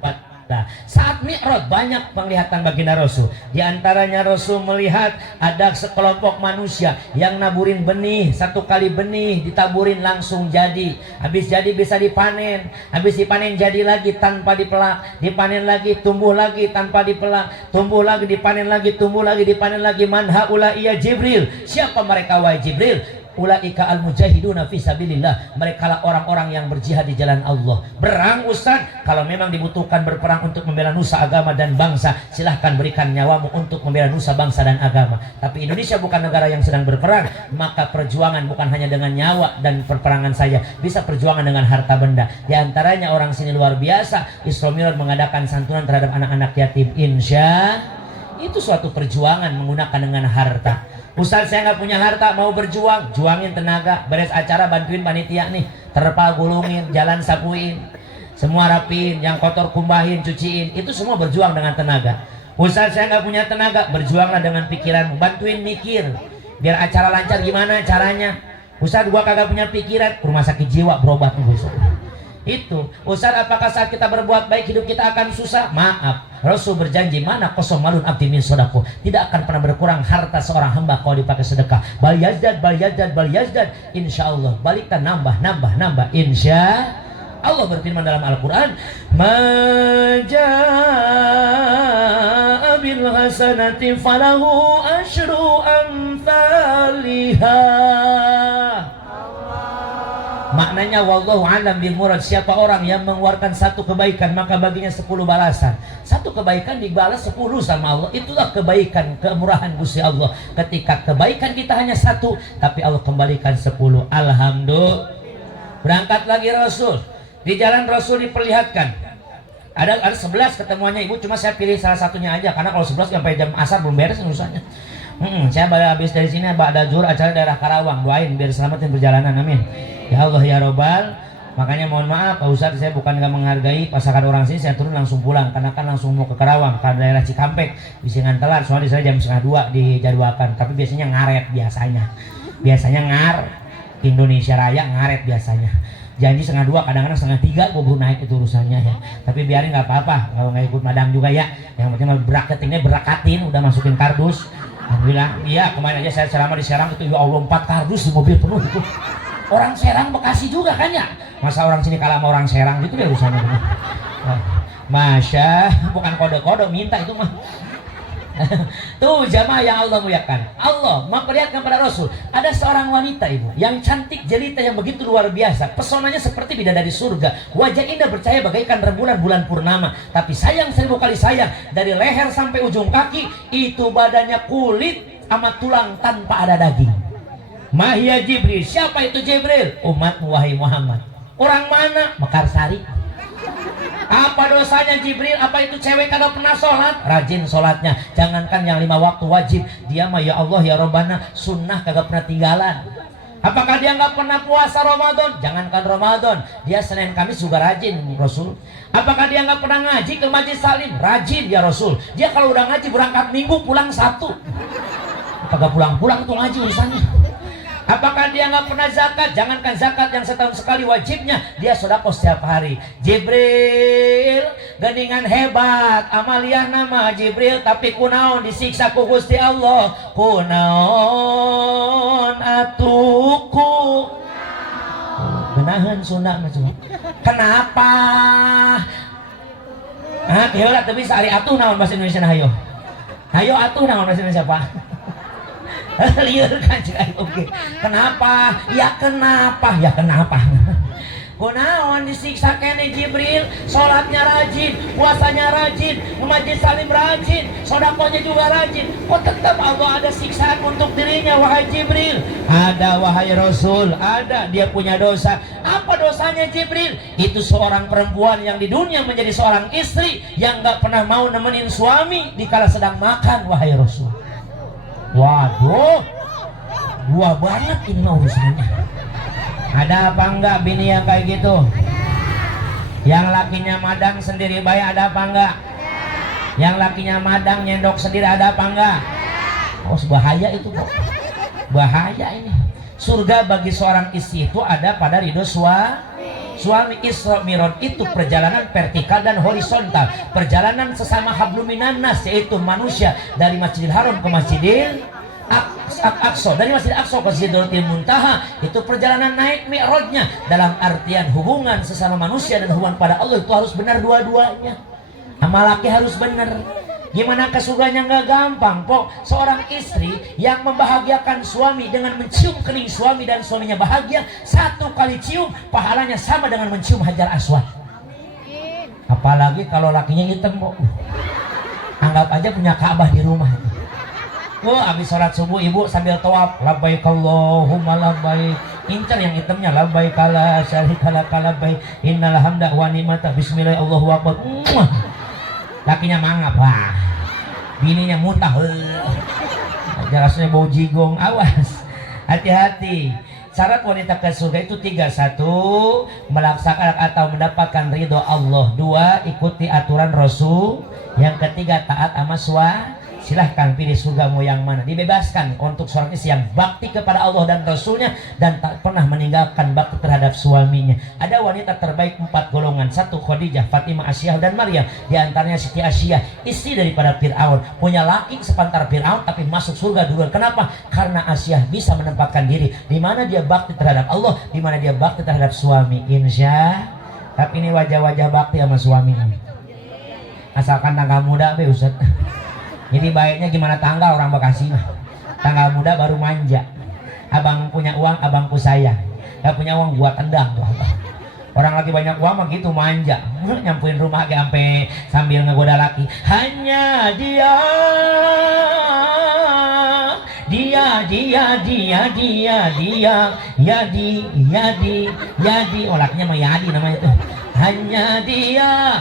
wa ta'ala. Saat Mi'raj banyak penglihatan baginda Rasul. Di antaranya Rasul melihat ada sekelompok manusia yang naburin benih, satu kali benih ditaburin langsung jadi. Habis jadi bisa dipanen, habis dipanen jadi lagi tanpa dipelak, dipanen lagi, tumbuh lagi tanpa dipelak, tumbuh lagi, dipanen lagi, tumbuh lagi, dipanen lagi. Man haula iya Jibril. Siapa mereka wahai Jibril? Ulaika al-mujahiduna fi sabilillah. Mereka lah orang-orang yang berjihad di jalan Allah. Berang Ustaz, kalau memang dibutuhkan berperang untuk membela nusa, agama dan bangsa, silahkan berikan nyawamu untuk membela nusa, bangsa dan agama. Tapi Indonesia bukan negara yang sedang berperang, maka perjuangan bukan hanya dengan nyawa dan perperangan saja, bisa perjuangan dengan harta benda. Di antaranya orang sini luar biasa, Islamiyah mengadakan santunan terhadap anak-anak yatim. Insya itu suatu perjuangan menggunakan dengan harta. Ustaz saya nggak punya harta, mau berjuang, juangin tenaga, beres acara bantuin panitia nih, terpal gulungin, jalan sapuin, semua rapiin, yang kotor kumbahin, cuciin, itu semua berjuang dengan tenaga. Ustaz saya nggak punya tenaga, berjuanglah dengan pikiran, bantuin mikir, biar acara lancar gimana caranya. Ustaz gua kagak punya pikiran, rumah sakit jiwa berobat nih Ustaz. Itu Ustaz, apakah saat kita berbuat baik hidup kita akan susah? Maaf, Rasul berjanji mana kosong malun abdi min sodako, tidak akan pernah berkurang harta seorang hamba kalau dipakai sedekah. Bal yazdad, insya Allah balikan nambah insya Allah. Berfirman dalam Al-Quran, maja'a bil hasanati falahu asyru amthaliha. Maknanya wallahu alam bil murad, siapa orang yang mengeluarkan satu kebaikan maka baginya 10 balasan. Satu kebaikan dibalas 10 sama Allah. Itulah kebaikan, kemurahan Gusti Allah. Ketika kebaikan kita hanya satu, tapi Allah kembalikan 10. Alhamdulillah. Berangkat lagi Rasul. Di jalan Rasul diperlihatkan ada 11 ketemuannya Ibu, cuma saya pilih salah satunya aja karena kalau 11 sampai jam asar belum beres urusannya. Saya habis dari sini ada zuhur acara daerah Karawang, doain biar selamatin perjalanan, amin. Ya Allah ya Robbal. Makanya mohon maaf Pak Ustadz, saya bukan gak menghargai pasangan orang sini, saya turun langsung pulang karena kan langsung mau ke Karawang ke daerah Cikampek, bisa ngantelan soalnya saya jam 1:30 dijadwalkan, tapi biasanya ngaret biasanya ngar Indonesia Raya ngaret biasanya. Janji 1:30, kadang-kadang 1:30 gue baru naik itu urusannya ya. Tapi biarin nggak apa-apa kalau nggak ikut madam juga ya. Yang penting berakatinnya berakatin, udah masukin kardus. Alhamdulillah. Iya kemarin aja saya ceramah di Serang itu ya Allah 4 kardus di mobil penuh itu. Orang Serang Bekasi juga kan ya. Masa orang sini kalah sama orang Serang gitu deh urusannya. Masya, bukan kode-kode minta itu mah. Tuh jamaah yang Allah muliakan, Allah memperlihatkan pada Rasul ada seorang wanita Ibu yang cantik jelita yang begitu luar biasa, pesonanya seperti bidadari surga, wajah indah bercahaya bagaikan rembulan bulan purnama. Tapi sayang 1000 kali sayang, dari leher sampai ujung kaki itu badannya kulit sama tulang tanpa ada daging. Mahia Jibril. Siapa itu Jibril? Umat wahai Muhammad. Orang mana? Mekarsari. Apa dosanya Jibril? Apa itu cewek kagak pernah sholat? Rajin sholatnya. Jangankan yang 5 waktu wajib, dia mah ya Allah ya Robbana sunnah kagak pernah tinggalan. Apakah dia nggak pernah puasa Ramadan? Jangankan Ramadan, dia Senin Kamis juga rajin Rasul. Apakah dia nggak pernah ngaji ke Majlis Salim? Rajin ya Rasul. Dia kalau udah ngaji berangkat Minggu pulang Sabtu. Kagak pulang-pulang tuh ngaji urusannya. Apakah dia nggak pernah zakat? Jangankan zakat yang setahun sekali wajibnya, dia sedekah setiap hari. Jibril geningan hebat, Amalia nama Jibril, tapi kunaon disiksa ku Gusti Allah. Kunaon atuku benahan Sunda macam. Kenapa? Ya lah tapi sehari atuh naon bahasa Indonesia hayo. Hayo atuh naon bahasa Indonesia Pak. Liur kan oke. Kenapa? Ya kenapa? kunaon disiksa kene Jibril, sholatnya rajin, puasanya rajin, majlis salim rajin, sodakonya juga rajin, kok tetap Allah ada siksaan untuk dirinya wahai Jibril? Ada wahai Rasul, ada, dia punya dosa. Apa dosanya Jibril? Itu seorang perempuan yang di dunia menjadi seorang istri yang gak pernah mau nemenin suami dikala sedang makan wahai Rasul. Waduh, gua banget ini mah urusannya. Ada apa enggak bini yang kayak gitu? Yang lakinya madang sendiri bayi ada apa enggak? Yang lakinya madang nyendok sendiri ada apa enggak? Oh, bahaya itu kok. Bahaya ini. Surga bagi seorang istri itu ada pada ridho suami. Isra Mi'raj itu perjalanan vertikal dan horizontal, perjalanan sesama habluminan nas, yaitu manusia dari Masjidil Haram ke Masjidil Aqsa, dari Masjid Aqsa ke Sidratil Muntaha. Itu perjalanan naik mi'rajnya, dalam artian hubungan sesama manusia dan hubungan pada Allah itu harus benar dua-duanya. Sama laki harus benar. Gimana ke surganya? Nggak gampang pok. Seorang istri yang membahagiakan suami dengan mencium kening suami dan suaminya bahagia, satu kali cium pahalanya sama dengan mencium Hajar Aswad. Apalagi kalau lakinya hitam pok. Anggap aja punya Ka'bah di rumah. Oh, habis sholat subuh ibu sambil tawaf, labbaik Allahumma labbaik, incer yang hitamnya labbaik la syarika lak labbaik innal hamda wa ni'mata bismillah Allahu akbar. Lakinya mangap, wah, bininya muntah, rasanya bau jigong. Awas, hati-hati. Syarat wanita ke surga itu 3. 1, melaksanakan atau mendapatkan ridho Allah. 2, ikuti aturan Rasul. Yang 3, taat sama suami. Silahkan pilih surgamu yang mana. Dibebaskan untuk seorang istri yang bakti kepada Allah dan Rasulnya dan tak pernah meninggalkan bakti terhadap suaminya. Ada wanita terbaik 4 golongan. 1, Khadijah, Fatimah, Asyah dan Maryam. Di antaranya Siti Asyah, istri daripada Fir'aun. Punya laki sepantar Fir'aun tapi masuk surga duluan. Kenapa? Karena Asyah bisa menempatkan diri di mana dia bakti terhadap Allah, di mana dia bakti terhadap suami. Insya. Tapi ini wajah-wajah bakti sama suaminya. Asalkan tangga muda be Ustaz. Jadi baiknya gimana tanggal orang Bekasi mah. Tanggal muda baru manja. Abang punya uang, abangku sayang. Gak punya uang buat tendang. Orang lagi banyak uang mah gitu manja. Nyampuin rumah lagi sampai sambil ngegoda laki. Hanya dia. Yadi. Oh lakinya mah Yadi namanya tuh. Hanya dia.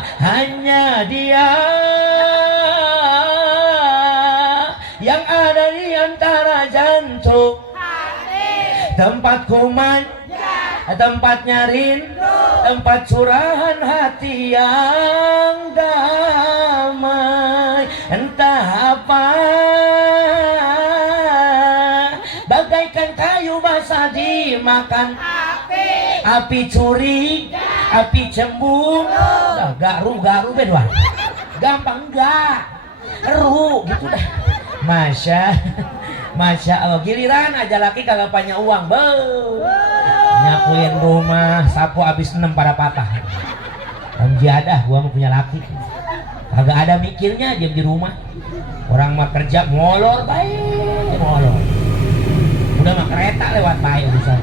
Yang ada di antara jantung, tempat kuman, tempatnya rindu, tempat curahan hati yang damai. Entah apa, bagaikan kayu basah dimakan api curi, api cemburu. Garu berdua, gampang enggak, ru gitu dah. Masya Allah, giliran aja laki kagak punya uang, nyapuin rumah, sapu habis 6 pada patah. Jadah, gua mau punya laki, kagak ada mikirnya, diam di rumah. Orang mah kerja molor, baik molor. Udah mah kereta lewat baik urusan.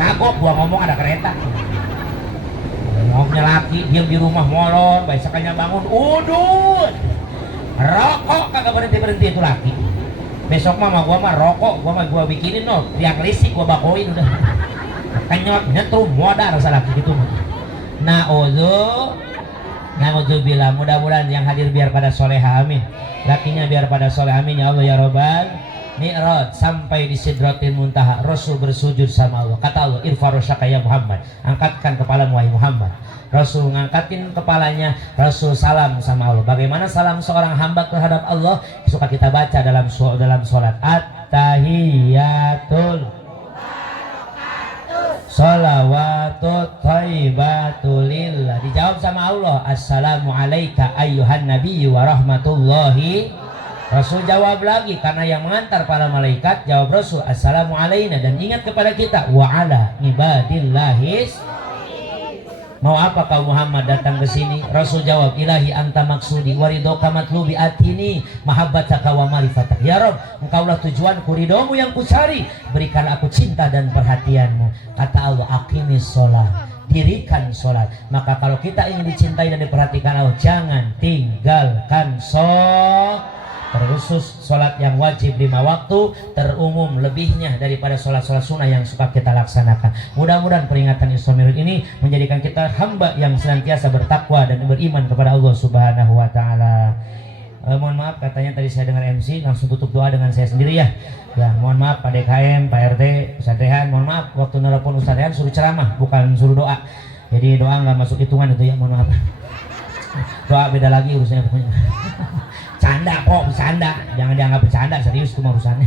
Kagok gua ngomong ada kereta. Mau punya laki, diam di rumah molor, baik sekalinya bangun, udut. Rokok kagak berhenti itu laki. Besok mah gua mah rokok, gua bikinin no, tiang listrik gua bakoin udah. Kenyot nyetrum modal rasa laki gitu. Na'udzubillah. Mudah-mudahan yang hadir biar pada soleha amin. Lakinya biar pada soleh amin ya Allah ya Rabbal. Mi'raj sampai di Sidratil Muntaha, Rasul bersujud sama Allah. Kata Allah, irfa rasyaka ya Muhammad, angkatkan kepalamu wahai Muhammad. Rasul ngangkatin kepalanya, Rasul salam sama Allah. Bagaimana salam seorang hamba terhadap Allah? Suka kita baca dalam sholat. At-tahiyatul salawatut thayyibatulillah. Dijawab sama Allah, assalamu alayka ayyuhan nabiyyu wa rahmatullahi. Rasul jawab lagi, karena yang mengantar para malaikat, jawab Rasul, assalamu alayna, dan ingat kepada kita, wa ala ibadillahis. Mau apa kau Muhammad datang ke sini? Rasul jawab, ilahi anta maksudi waridoka matlubi atini mahabbataka wa marifatak. Ya Rob, engkaulah tujuanku, ridhomu yang kucari, berikan aku cinta dan perhatianmu. Kata Allah, aqimis sholat, dirikan sholat. Maka kalau kita ingin dicintai dan diperhatikan Allah, jangan tinggalkan sholat. Terkhusus sholat yang wajib 5 waktu, terumum lebihnya daripada sholat-sholat sunnah yang suka kita laksanakan. Mudah-mudahan peringatan Isra-Mi'raj ini menjadikan kita hamba yang senantiasa bertakwa dan beriman kepada Allah Subhanahu wa Ta'ala. Mohon maaf, katanya tadi saya dengar MC langsung tutup doa dengan saya sendiri ya. Ya, mohon maaf Pak DKM, Pak RT, Ustaz Rehan, mohon maaf waktu nelpon Ustaz Rehan suruh ceramah, bukan suruh doa. Jadi doa nggak masuk hitungan itu ya, mohon maaf. Doa beda lagi urusannya pokoknya. Canda kok, bercanda, jangan dianggap bercanda, serius itu urusannya.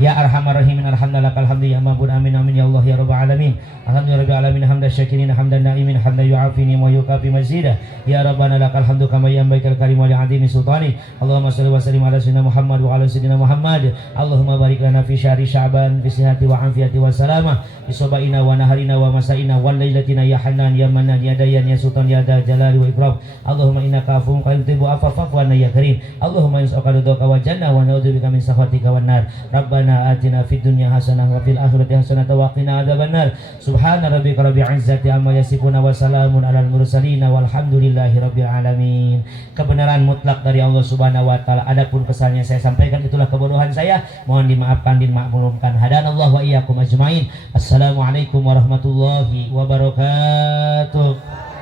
Ya Arhamar Rahimin, alhamdulillah ya mabun amin amin ya Allah ya rabbal alamin. Alhamdulillah rabbil alamin, hamdan syakirin, hamdan na'imin, hamdan yu'afini wa yukafi mazidah. Ya rabbana lakal hamdu kama yanbaghi karim wa li'azimi sultani. Allahumma shalli wa sallim ala sayyidina Muhammad wa ala sayyidina Muhammad. Allahumma barik lana fi syahri Sya'ban fi sihhati wa afiyati wa salamah. Bi sabaina wa naharina wa masaina wa lailatina ya Hanan ya Manan ya Dayan ya Sultan ya Dal Jalali wa Ikram. Allahumma innaka afuwwun qaribun afafu wa ya karim. Allahumma yas'aluka ridhaka wa jannah wa na'udzubika min sakhatika wan nar. Rabbana atina fid dunya hasanah wa fil akhirati hasanah wa qina adzabannar. Subhana rabbika rabbil izzati amma yasifun wa salamun alal mursalin walhamdulillahi rabbil alamin. Kebenaran mutlak dari Allah Subhanahu wa taala. Adapun kesalahan saya sampaikan itulah kebodohan saya. Mohon dimaafkan, dimaklumkan. Hadanallahu wa iyyakum ajmain. Assalamualaikum warahmatullahi wabarakatuh.